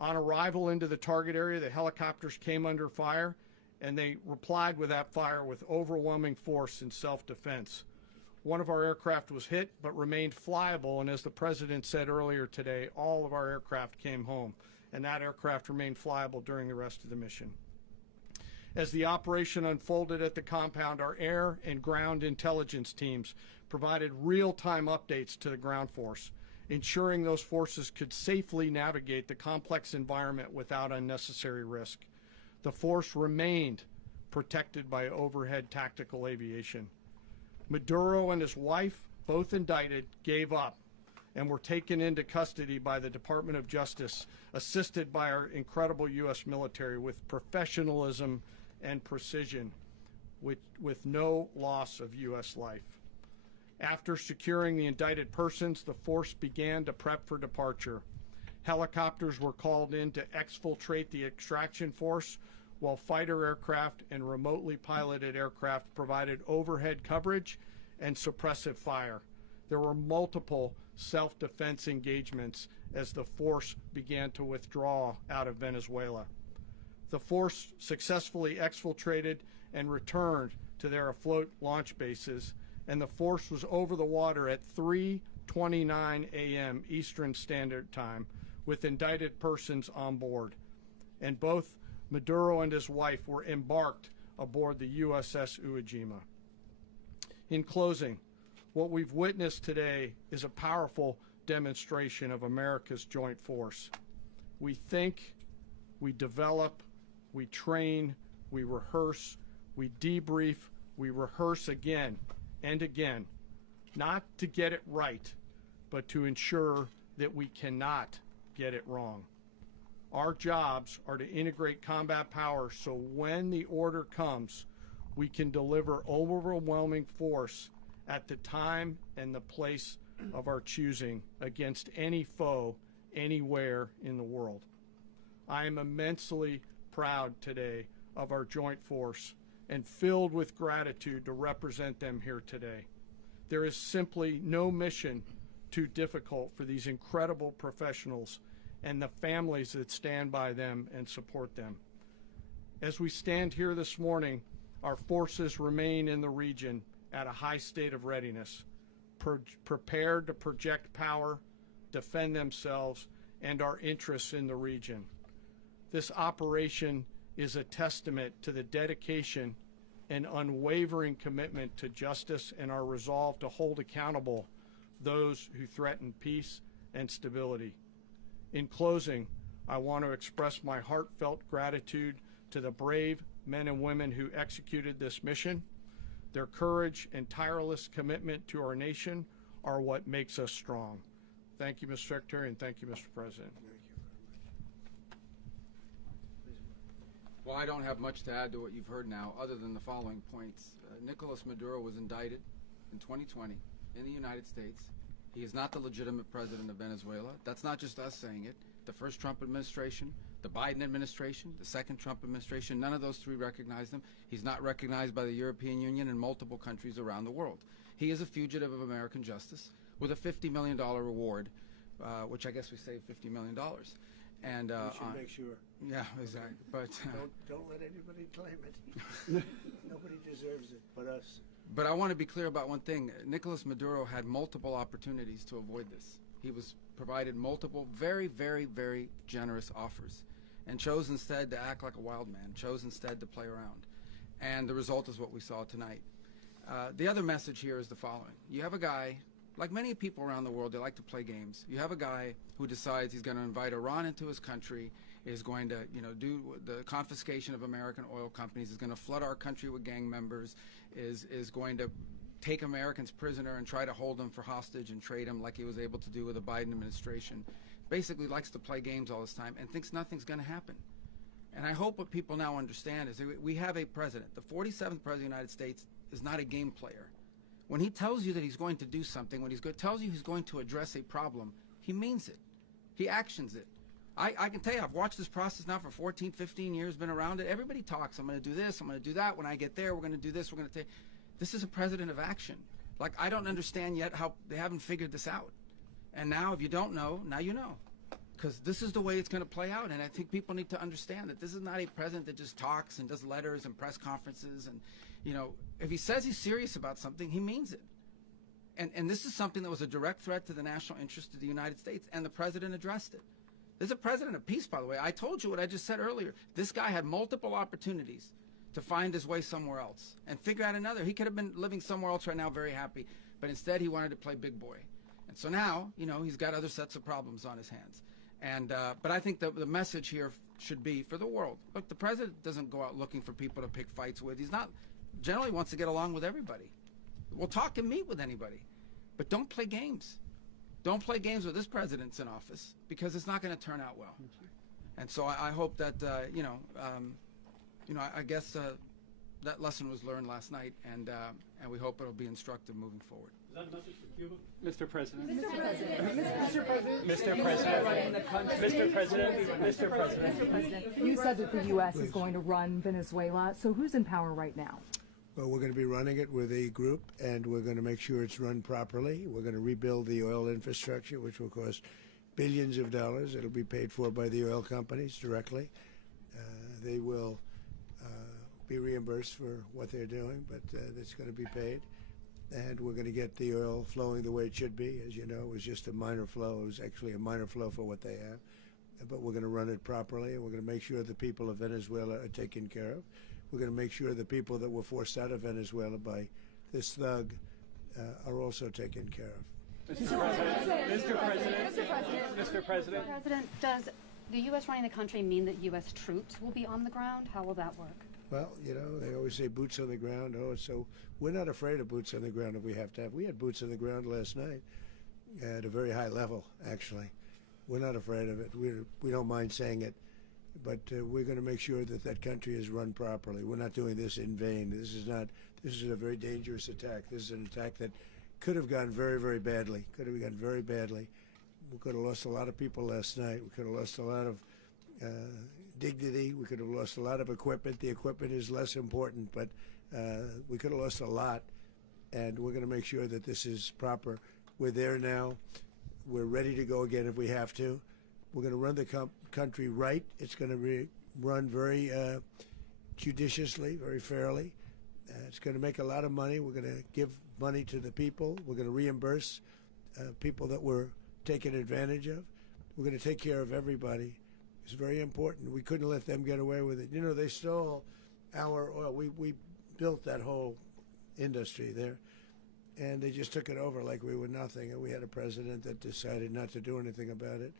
On arrival into the target area, the helicopters came under fire, and they replied with that fire with overwhelming force in self-defense. One of our aircraft was hit but remained flyable, and as the President said earlier today, all of our aircraft came home, and that aircraft remained flyable during the rest of the mission. As the operation unfolded at the compound, our air and ground intelligence teams provided real-time updates to the ground force, ensuring those forces could safely navigate the complex environment without unnecessary risk. The force remained protected by overhead tactical aviation. Maduro and his wife, both indicted, gave up and were taken into custody by the Department of Justice, assisted by our incredible U.S. military with professionalism and precision, with no loss of U.S. life. After securing the indicted persons, the force began to prep for departure. Helicopters were called in to exfiltrate the extraction force, while fighter aircraft and remotely piloted aircraft provided overhead coverage and suppressive fire. There were multiple self-defense engagements as the force began to withdraw out of Venezuela. The force successfully exfiltrated and returned to their afloat launch bases, and the force was over the water at 3:29 a.m. Eastern Standard Time with indicted persons on board. And both Maduro and his wife were embarked aboard the USS Iwo Jima. In closing, what we've witnessed today is a powerful demonstration of America's joint force. We think, we develop, we train, we rehearse, we debrief, we rehearse again and again, not to get it right, but to ensure that we cannot get it wrong. Our jobs are to integrate combat power so when the order comes, we can deliver overwhelming force at the time and the place of our choosing against any foe anywhere in the world. I am immensely proud today of our joint force and filled with gratitude to represent them here today. There is simply no mission too difficult for these incredible professionals and the families that stand by them and support them. As we stand here this morning, our forces remain in the region at a high state of readiness, prepared to project power, defend themselves, and our interests in the region. This operation is a testament to the dedication and unwavering commitment to justice and our resolve to hold accountable those who threaten peace and stability. In closing, I want to express my heartfelt gratitude to the brave men and women who executed this mission. Their courage and tireless commitment to our nation are what makes us strong. Thank you, Mr. Secretary, and thank you, Mr. President. Well, I don't have much to add to what you've heard now, other than the following points. Nicolas Maduro was indicted in 2020 in the United States. He is not the legitimate president of Venezuela. That's not just us saying it. The first Trump administration, the Biden administration, the second Trump administration, none of those three recognized him. He's not recognized by the European Union and multiple countries around the world. He is a fugitive of American justice with a $50 million reward, which I guess we saved $50 million. And we should make sure. Yeah, exactly. But don't let anybody claim it. Nobody deserves it but us. But I want to be clear about one thing. Nicolas Maduro had multiple opportunities to avoid this. He was provided multiple very, very, very generous offers and chose instead to act like a wild man, chose instead to play around. And the result is what we saw tonight. The other message here is the following. You have a guy, like many people around the world, they like to play games. You have a guy who decides he's going to invite Iran into his country, is going to, do the confiscation of American oil companies, is going to flood our country with gang members, is going to take Americans prisoner and try to hold them for hostage and trade them like he was able to do with the Biden administration. Basically likes to play games all this time and thinks nothing's going to happen. And I hope what people now understand is that we have a president. The 47th president of the United States is not a game player. When he tells you that he's going to do something, when tells you he's going to address a problem, he means it. He actions it. I can tell you, I've watched this process now for 14, 15 years, been around it. Everybody talks, I'm going to do this, I'm going to do that. When I get there, we're going to do this, we're going to take. This is a president of action. Like, I don't understand yet how they haven't figured this out. And now, if you don't know, now you know. Because this is the way it's going to play out. And I think people need to understand that this is not a president that just talks and does letters and press conferences. And, you know, if he says he's serious about something, he means it. And this is something that was a direct threat to the national interest of the United States, and the president addressed it. There's a president of peace, by the way. I told you what I just said earlier. This guy had multiple opportunities to find his way somewhere else and figure out another. He could have been living somewhere else right now very happy, but instead he wanted to play big boy. And so now, you know, he's got other sets of problems on his hands. And but I think the message here should be for the world. Look, the president doesn't go out looking for people to pick fights with. He's not, generally wants to get along with everybody. We'll talk and meet with anybody, but don't play games. Don't play games with this president's in office, because it's not going to turn out well. And so I hope that I guess that lesson was learned last night, and we hope it'll be instructive moving forward. Is that a message for Cuba? Mr. President. Mr. President. You said that the U.S. is going to run Venezuela. So who's in power right now? Well, we're going to be running it with a group, and we're going to make sure it's run properly. We're going to rebuild the oil infrastructure, which will cost billions of dollars. It'll be paid for by the oil companies directly. They will be reimbursed for what they're doing, but it's going to be paid. And we're going to get the oil flowing the way it should be. As you know, it was just a minor flow. It was actually a minor flow for what they have. But we're going to run it properly, and we're going to make sure the people of Venezuela are taken care of. We're going to make sure the people that were forced out of Venezuela by this thug are also taken care of. Mr. President. Does the U.S. running the country mean that U.S. troops will be on the ground? How will that work? Well, you know, they always say boots on the ground. Oh, so we're not afraid of boots on the ground if we have to have. We had boots on the ground last night at a very high level, actually. We're not afraid of it. We don't mind saying it. But we're going to make sure that that country is run properly. We're not doing this in vain. This is a very dangerous attack. This is an attack that could have gone very, very badly. Could have gone very badly. We could have lost a lot of people last night. We could have lost a lot of dignity. We could have lost a lot of equipment. The equipment is less important, but we could have lost a lot. And we're going to make sure that this is proper. We're there now. We're ready to go again if we have to. We're going to run the country right. It's going to be run very judiciously, very fairly. It's going to make a lot of money. We're going to give money to the people. We're going to reimburse people that were taken advantage of. We're going to take care of everybody. It's very important. We couldn't let them get away with it. You know, they stole our oil. We built that whole industry there, and they just took it over like we were nothing. And we had a president that decided not to do anything about it.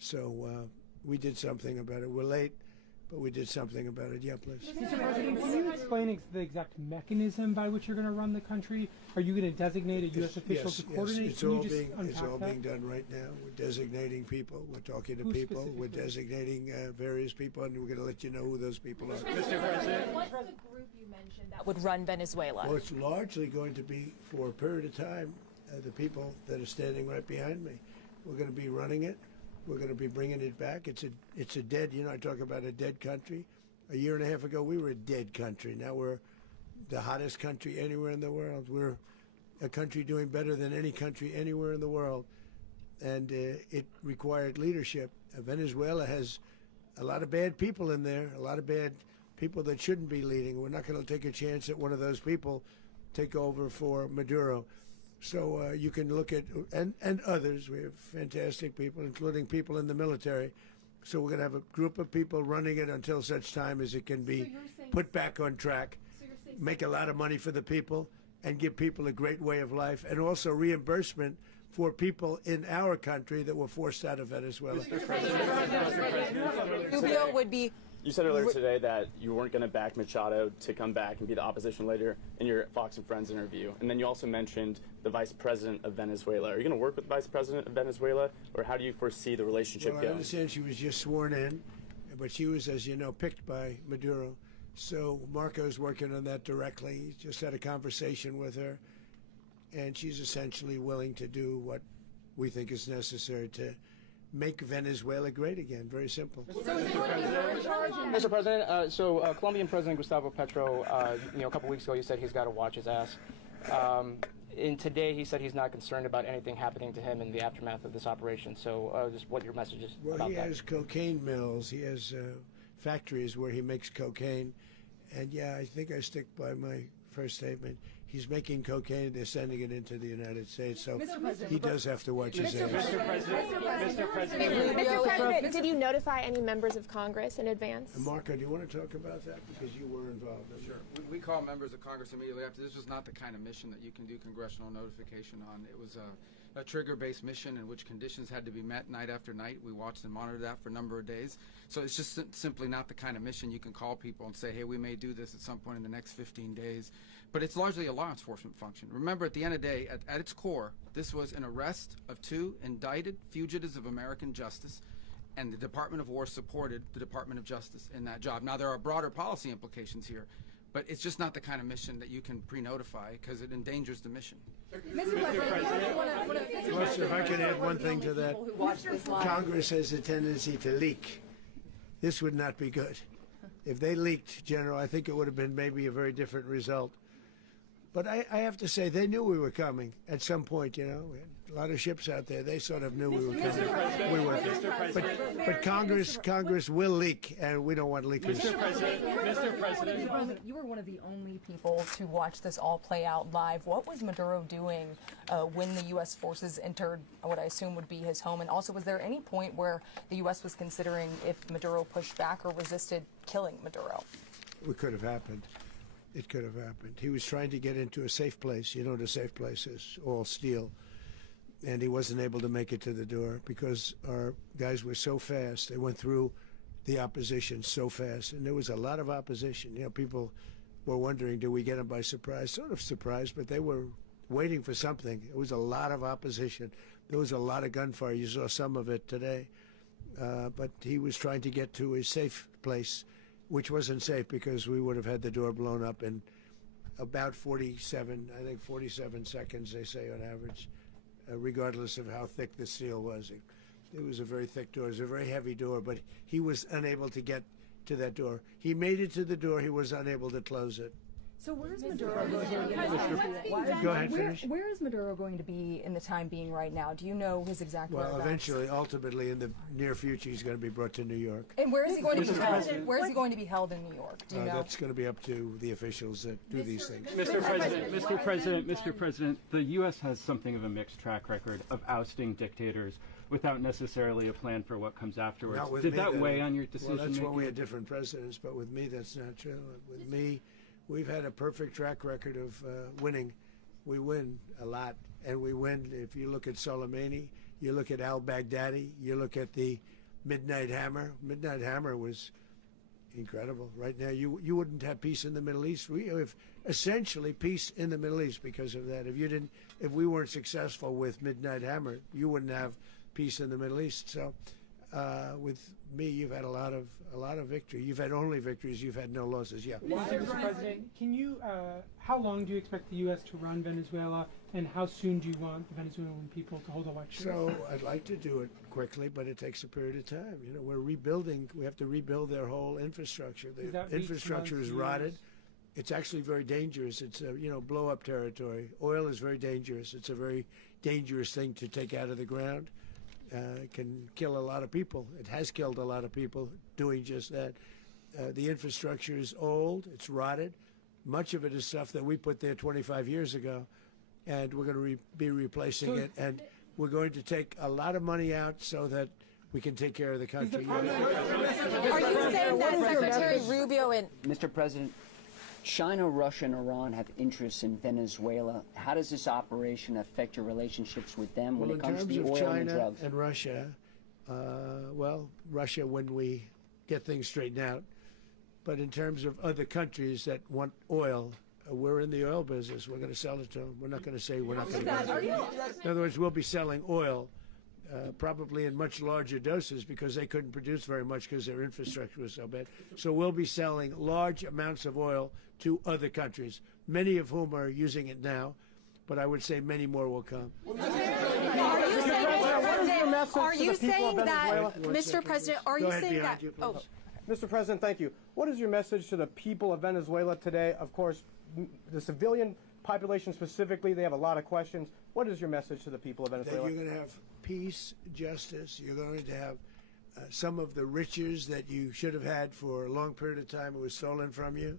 So we did something about it. We're late, but we did something about it. Yeah, please. Mr. President, can you explain the exact mechanism by which you're going to run the country? Are you going to designate a U.S. official to coordinate? It's all being done right now. We're designating people. We're talking to people. We're designating various people, and we're going to let you know who those people are. Mr. President. What's the group you mentioned that would run Venezuela? Well, it's largely going to be, for a period of time, the people that are standing right behind me. We're going to be running it. We're going to be bringing it back. It's a dead, you know, I talk about a dead country. A year and a half ago, we were a dead country. Now we're the hottest country anywhere in the world. We're a country doing better than any country anywhere in the world. And it required leadership. Venezuela has a lot of bad people in there, a lot of bad people that shouldn't be leading. We're not going to take a chance that one of those people take over for Maduro. So you can look at, and others, we have fantastic people, including people in the military. So we're going to have a group of people running it until such time as it can be put back on track, make a lot of money for the people, and give people a great way of life, and also reimbursement for people in our country that were forced out of Venezuela. Rubio would be You said earlier today that you weren't going to back Machado to come back and be the opposition leader in your Fox and Friends interview. And then you also mentioned the vice president of Venezuela. Are you going to work with the vice president of Venezuela, or how do you foresee the relationship Well, I going? understand she was just sworn in, but she was, as you know, picked by Maduro. So Marco's working on that directly. He just had a conversation with her, and she's essentially willing to do what we think is necessary to make Venezuela great again. Very simple. Mr. President, Colombian President Gustavo Petro, a couple weeks ago, he said he's got to watch his ass. And today, he said he's not concerned about anything happening to him in the aftermath of this operation. So, just what your message is Well, about he that. has cocaine mills. He has factories where he makes cocaine. And yeah, I think I stick by my first statement. He's making cocaine. They're sending it into the United States. So he does have to watch his ass. Mr. President, did you notify any members of Congress in advance? Marco, do you want to talk about that? Because you were involved in it. Sure. We call members of Congress immediately after. This was not the kind of mission that you can do congressional notification on. It was a trigger-based mission in which conditions had to be met night after night. We watched and monitored that for a number of days. So it's just simply not the kind of mission you can call people and say, hey, we may do this at some point in the next 15 days. But it's largely a law enforcement function. Remember, at the end of the day, at its core, this was an arrest of 2 indicted fugitives of American justice, and the Department of War supported the Department of Justice in that job. Now, there are broader policy implications here, but it's just not the kind of mission that you can pre-notify because it endangers the mission. Well, if I could add one thing to that, Congress has a tendency to leak. This would not be good. If they leaked, General, I think it would have been maybe a very different result. But I have to say, they knew we were coming at some point, We had a lot of ships out there. They sort of knew we were coming. We were. But Congress will leak, and we don't want leakers. Mr. President, you were one of the only people to watch this all play out live. What was Maduro doing when the U.S. forces entered what I assume would be his home? And also, was there any point where the U.S. was considering if Maduro pushed back or resisted killing Maduro? It could have happened. It could have happened. He was trying to get into a safe place. You know what a safe place is, all steel. And he wasn't able to make it to the door because our guys were so fast. They went through the opposition so fast. And there was a lot of opposition. People were wondering, do we get them by surprise? Sort of surprised, but they were waiting for something. It was a lot of opposition. There was a lot of gunfire. You saw some of it today. But he was trying to get to a safe place, which wasn't safe because we would have had the door blown up in about 47 seconds, they say on average, regardless of how thick the steel was. It was a very thick door. It was a very heavy door, but he was unable to get to that door. He made it to the door. He was unable to close it. So where is Maduro going to be? Go ahead, finish. Where is Maduro going to be in the time being right now? Do you know his exact whereabouts? Well, eventually, ultimately, in the near future, he's going to be brought to New York. And where is he going to be held? Where is he going to be held in New York? Do you know? That's going to be up to the officials that do these things. Mr. President, the U.S. has something of a mixed track record of ousting dictators without necessarily a plan for what comes afterwards. Did that weigh on your decision? Well, that's why we had different presidents, but with me, that's not true. With me, we've had a perfect track record of winning. We win a lot, and we win. If you look at Soleimani, you look at al-Baghdadi, you look at the Midnight Hammer. Midnight Hammer was incredible. Right now, you wouldn't have peace in the Middle East. We have essentially peace in the Middle East because of that. If we weren't successful with Midnight Hammer, you wouldn't have peace in the Middle East. So, with me, you've had a lot of victory. You've had only victories. You've had no losses. Yeah. Mr. President, can you? How long do you expect the U.S. to run Venezuela, and how soon do you want the Venezuelan people to hold elections? So I'd like to do it quickly, but it takes a period of time. We're rebuilding. We have to rebuild their whole infrastructure. The infrastructure is rotted. It's actually very dangerous. It's blow-up territory. Oil is very dangerous. It's a very dangerous thing to take out of the ground. It can kill a lot of people. It has killed a lot of people doing just that. The infrastructure is old. It's rotted. Much of it is stuff that we put there 25 years ago, and we're going to be replacing it. And we're going to take a lot of money out so that we can take care of the country. Are you saying that Secretary Rubio and Mr. President, China, Russia, and Iran have interests in Venezuela. How does this operation affect your relationships with them when it comes to the oil and drugs? In terms of China and Russia, Russia, when we get things straightened out, But in terms of other countries that want oil, we're in the oil business. We're going to sell it to them. We're not going to say we're not going to. In other words, we'll be selling oil, probably in much larger doses because they couldn't produce very much because their infrastructure was so bad. So we'll be selling large amounts of oil to other countries, many of whom are using it now, but I would say many more will come. Are you saying that, Mr. President, are you saying that? Oh. Mr. President, thank you. What is your message to the people of Venezuela today? Of course, the civilian population specifically, they have a lot of questions. What is your message to the people of Venezuela? That you're going to have peace, justice. You're going to have some of the riches that you should have had for a long period of time. It was stolen from you.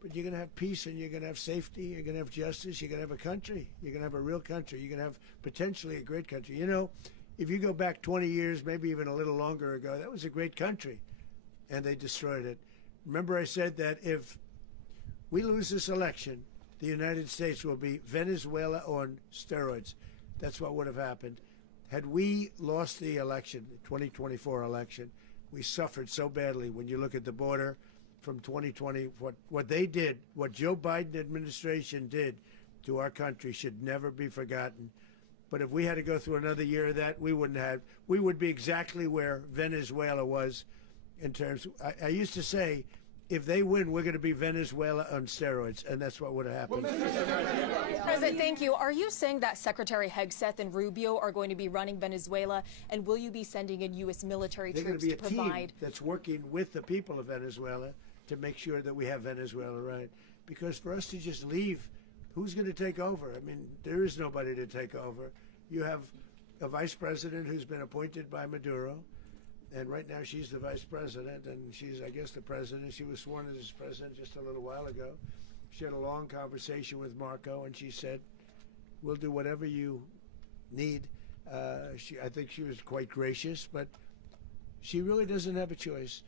But you're going to have peace and you're going to have safety. You're going to have justice. You're going to have a country. You're going to have a real country. You're going to have potentially a great country. You know, if you go back 20 years, maybe even a little longer ago, that was a great country. And they destroyed it. Remember I said that if we lose this election, the United States will be Venezuela on steroids. That's what would have happened. Had we lost the election, the 2024 election, we suffered so badly. When you look at the border from 2020, what they did, what Joe Biden administration did to our country should never be forgotten. But if we had to go through another year of that, we would be exactly where Venezuela was in terms, I used to say, if they win, we're going to be Venezuela on steroids, and that's what would have happened. President, thank you. Are you saying that Secretary Hegseth and Rubio are going to be running Venezuela, and will you be sending in U.S. military They're troops going to to be a provide? team that's working with the people of Venezuela to make sure that we have Venezuela right. Because for us to just leave, who's going to take over? I mean, there is nobody to take over. You have a vice president who's been appointed by Maduro. And right now she's the vice president, and she's, I guess, the president. She was sworn as president just a little while ago. She had a long conversation with Marco, and she said, we'll do whatever you need. I think she was quite gracious, but she really doesn't have a choice.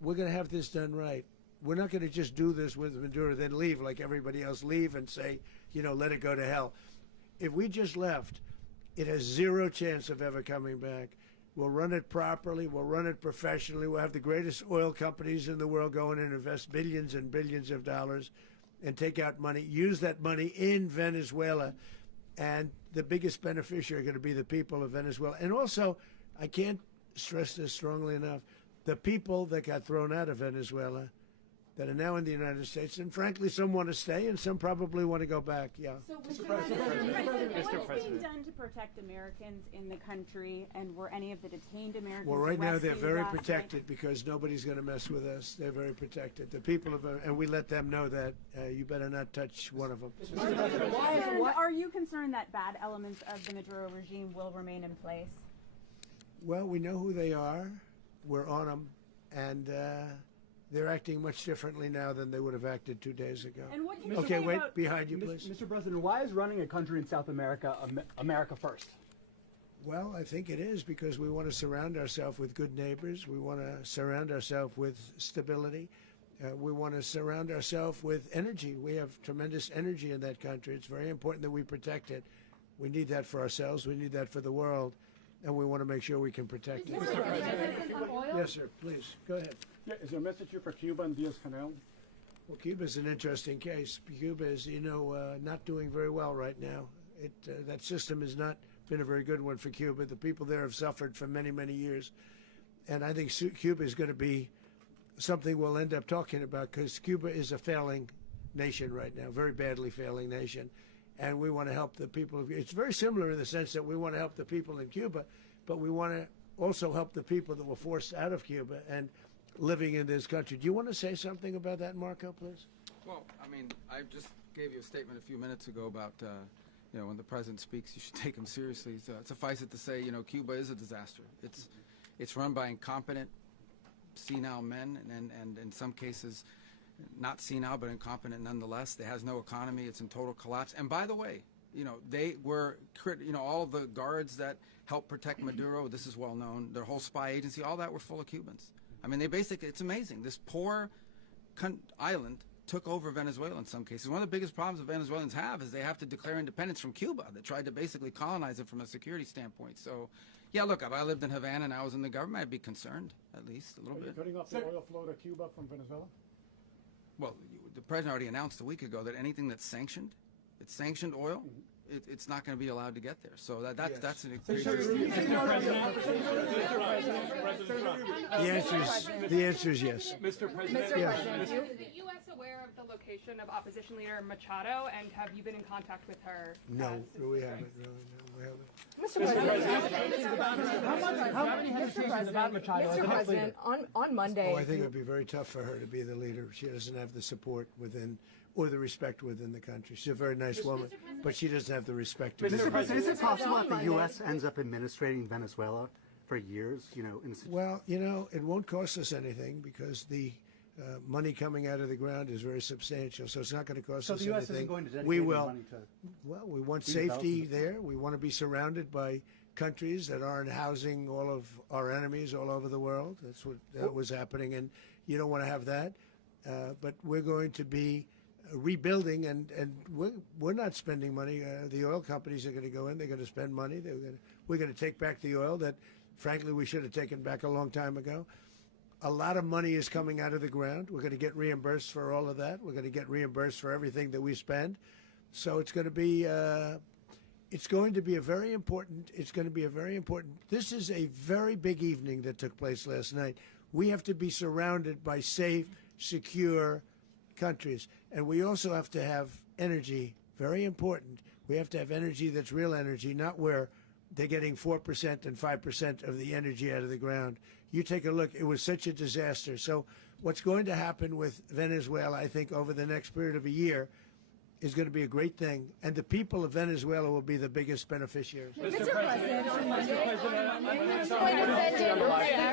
We're going to have this done right. We're not going to just do this with Maduro, then leave like everybody else, leave and say, you know, let it go to hell. If we just left, it has zero chance of ever coming back. We'll run it properly. We'll run it professionally. We'll have the greatest oil companies in the world go in and invest billions and billions of dollars and take out money, use that money in Venezuela. And the biggest beneficiary are going to be the people of Venezuela. And also, I can't stress this strongly enough, the people that got thrown out of Venezuela that are now in the United States, and frankly, some want to stay and some probably want to go back. Yeah. So, Mr. President, what is being done to protect Americans in the country, and were any of the detained Americans Well, right now they're arrested very last protected night? because nobody's going to mess with us. They're very protected. The people of, and we let them know that you better not touch one of them. Are you concerned that bad elements of the Maduro regime will remain in place? Well, we know who they are. We're on them, and they're acting much differently now than they would have acted 2 days ago. And what can you Okay, say wait, about behind you, please. Mr. President, why is running a country in South America America first? Well, I think it is because we want to surround ourselves with good neighbors. We want to surround ourselves with stability. We want to surround ourselves with energy. We have tremendous energy in that country. It's very important that we protect it. We need that for ourselves. We need that for the world. And we want to make sure we can protect it. Yes, sir. Please, go ahead. Yeah, is there a message here for Cuba and Diaz-Canel? Well, Cuba's an interesting case. Cuba is, you know, not doing very well right now. That system has not been a very good one for Cuba. The people there have suffered for many, many years. And I think Cuba is going to be something we'll end up talking about because Cuba is a failing nation right now, very badly failing nation. And we want to help the people of it's very similar in the sense that we want to help the people in Cuba, but we want to also help the people that were forced out of Cuba and living in this country. Do you want to say something about that, Marco, please? Well, I mean, I just gave you a statement a few minutes ago about, you know, when the president speaks, you should take him seriously. So suffice it to say, you know, Cuba is a disaster. It's run by incompetent, senile men, and in some cases, not senile, but incompetent nonetheless. It has no economy. It's in total collapse. And by the way, you know, they were, you know, all the guards that helped protect Maduro, this is well known, their whole spy agency, all that were full of Cubans. I mean, they basically, it's amazing. This poor island took over Venezuela in some cases. One of the biggest problems that Venezuelans have is they have to declare independence from Cuba that tried to basically colonize it from a security standpoint. So, yeah, look, if I lived in Havana and I was in the government, I'd be concerned, at least a little bit. Are you cutting off the oil flow to Cuba from Venezuela? Well, the president already announced a week ago that anything that's sanctioned, it's sanctioned oil, it's not going to be allowed to get there. So that's an The answer is yes. Mr. President. Yes. Is the U.S. aware of the location of opposition leader Machado, and have you been in contact with her? No, we haven't. Really, no, we haven't. Mr. President, on Monday. Oh, I think it would be very tough for her to be the leader. She doesn't have the support within or the respect within the country. She's a very nice woman, but she doesn't have the respect. Mr. President, is it possible that the U.S. ends up administrating Venezuela for years? Well, it won't cost us anything because the money coming out of the ground is very substantial, so it's not going to cost us anything. So the U.S. isn't going to dedicate we any will. money to. Well, we want safety there. We want to be surrounded by countries that aren't housing all of our enemies all over the world. That's what was happening, and you don't want to have that. But we're going to be rebuilding, and we're not spending money. The oil companies are going to go in. They're going to spend money. We're going to take back the oil that, frankly, we should have taken back a long time ago. A lot of money is coming out of the ground. We're going to get reimbursed for all of that. We're going to get reimbursed for everything that we spend. So it's going to be a very important. This is a very big evening that took place last night. We have to be surrounded by safe, secure countries, and we also have to have energy. Very important. We have to have energy that's real energy, not where they're getting 4% and 5% of the energy out of the ground. You take a look. It was such a disaster. So what's going to happen with Venezuela, I think, over the next period of a year is going to be a great thing. And the people of Venezuela will be the biggest beneficiaries. Mr. President,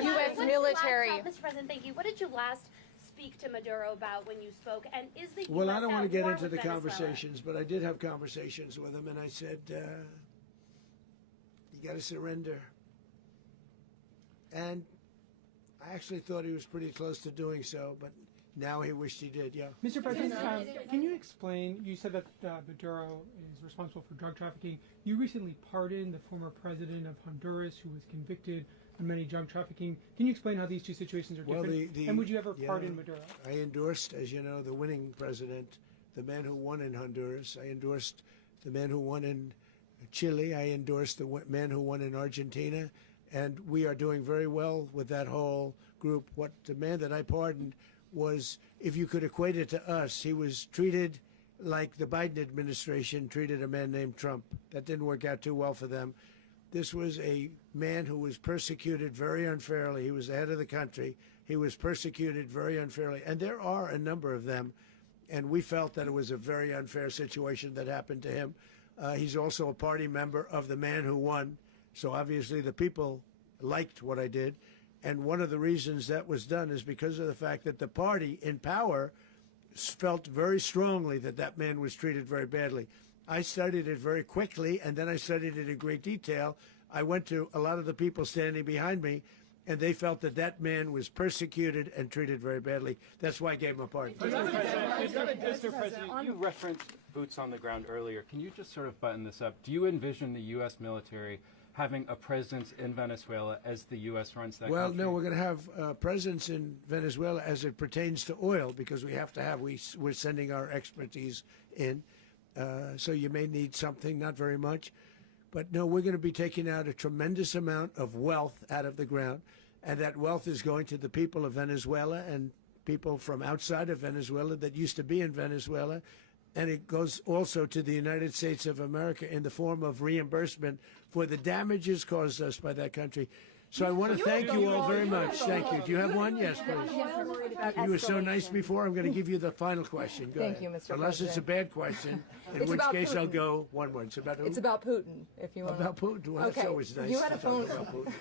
U.S. military. Mr. President, thank you. What did you last speak to Maduro about when you spoke? And is the Well, US I don't want to at get war into with the Venezuela? conversations, but I did have conversations with him, and I said, you got to surrender. And I actually thought he was pretty close to doing so, but now he wished he did, yeah. Mr. President, can you explain, you said that Maduro is responsible for drug trafficking. You recently pardoned the former president of Honduras who was convicted on many drug trafficking. Can you explain how these two situations are different? And would you ever pardon Maduro? I endorsed, as you know, the winning president, the man who won in Honduras. I endorsed the man who won in Chile. I endorsed the man who won in Argentina. And we are doing very well with that whole group. What the man that I pardoned was, if you could equate it to us, he was treated like the Biden administration treated a man named Trump. That didn't work out too well for them. This was a man who was persecuted very unfairly. He was the head of the country. He was persecuted very unfairly. And there are a number of them. And we felt that it was a very unfair situation that happened to him. He's also a party member of the man who won. So obviously the people liked what I did. And one of the reasons that was done is because of the fact that the party in power felt very strongly that that man was treated very badly. I studied it very quickly, and then I studied it in great detail. I went to a lot of the people standing behind me, and they felt that that man was persecuted and treated very badly. That's why I gave him a pardon. Mr. President, you referenced boots on the ground earlier. Can you just sort of button this up? Do you envision the U.S. military having a presence in Venezuela as the U.S. runs that country? Well, no, we're going to have a presence in Venezuela as it pertains to oil, because we have to have, we're sending our expertise in. So you may need something, not very much. But no, we're going to be taking out a tremendous amount of wealth out of the ground. And that wealth is going to the people of Venezuela and people from outside of Venezuela that used to be in Venezuela. And it goes also to the United States of America in the form of reimbursement for the damages caused us by that country. So I want to thank you all very much. Thank you. Do you have one? Yes, please. You were so nice before. I'm going to give you the final question. Go ahead. Thank you, Mr. Unless it's a bad question, in which case I'll go one more. It's about who? It's about Putin, if you want. About Putin? Well, okay. That's always nice. You had a to talk phone. about Putin.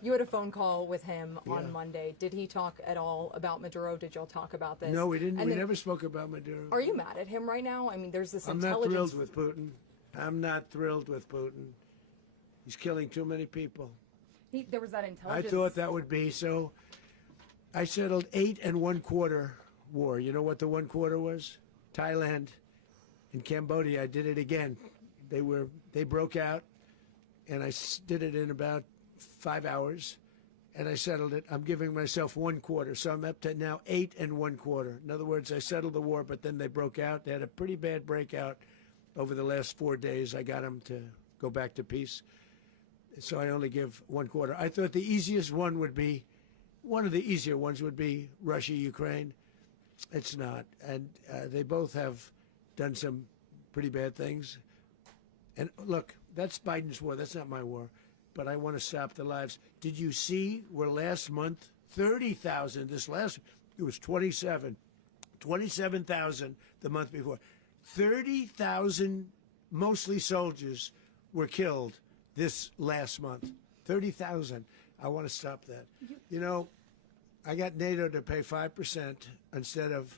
You had a phone call with him on Yeah. Monday. Did he talk at all about Maduro? Did y'all talk about this? No, we didn't. And We then- never spoke about Maduro. Are you mad at him right now? I mean, there's this I'm not intelligence. thrilled with Putin. I'm not thrilled with Putin. He's killing too many people. There was that I intelligence. thought that would be so. I settled 8 1/4 war. You know what the 1/4 was? Thailand and Cambodia. I did it again. They broke out, and I did it in about 5 hours. and I settled it. I'm giving myself 1 quarter, so I'm up to now 8 1/4. In other words, I settled the war, but then they broke out. They had a pretty bad breakout over the last 4 days. I got them to go back to peace, so I only give 1 quarter. I thought the easiest one would be, one of the easier ones would be Russia, Ukraine. It's not, and they both have done some pretty bad things. And look, that's Biden's war. That's not my war. But I want to stop the lives. Did you see where last month, 30,000, it was 27,000 the month before. 30,000, mostly soldiers, were killed this last month. 30,000. I want to stop that. You know, I got NATO to pay 5% instead of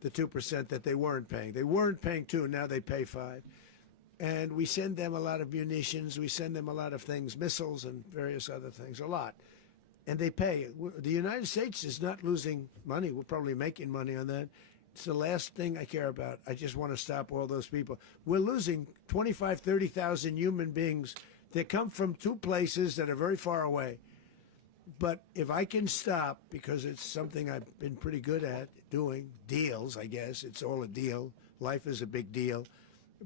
the 2% that they weren't paying. They weren't paying 2, now they pay 5. And we send them a lot of munitions, we send them a lot of things, missiles and various other things, a lot. And they pay. The United States is not losing money. We're probably making money on that. It's the last thing I care about. I just want to stop all those people. We're losing 25, 30,000 human beings that come from 2 places that are very far away. But if I can stop, because it's something I've been pretty good at doing, deals, I guess. It's all a deal. Life is a big deal.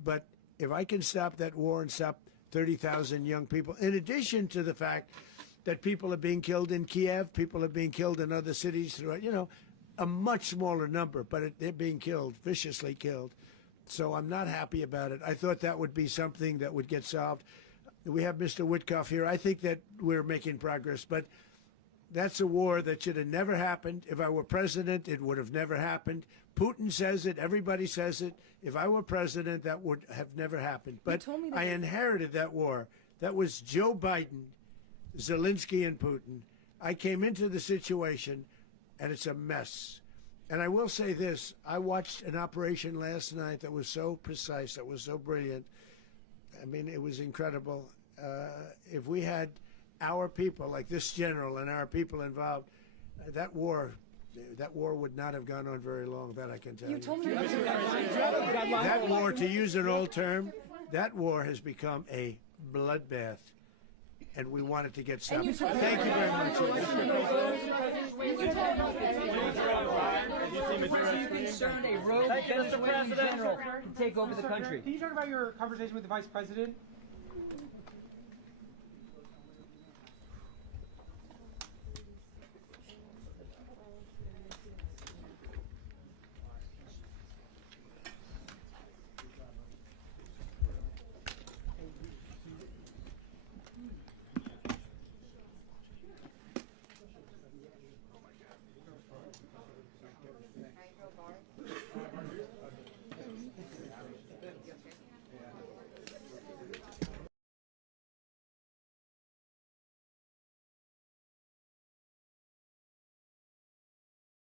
But if I can stop that war and stop 30,000 young people, in addition to the fact that people are being killed in Kiev, people are being killed in other cities throughout, you know, a much smaller number, but they're being killed, viciously killed. So I'm not happy about it. I thought that would be something that would get solved. We have Mr. Witkoff here. I think that we're making progress, but that's a war that should have never happened. If I were president, it would have never happened. Putin says it. Everybody says it. If I were president, that would have never happened. But I inherited that war. That was Joe Biden, Zelensky, and Putin. I came into the situation, and it's a mess. And I will say this. I watched an operation last night that was so precise, that was so brilliant. I mean, it was incredible. If we had our people, like this general and our people involved, that war would not have gone on very long, that I can tell you. That war, to use an old term, that war has become a bloodbath, and we want it to get stopped. Thank you very much. Are you concerned a rogue Venezuelan general can take over the country? Can you talk about your conversation with the vice president?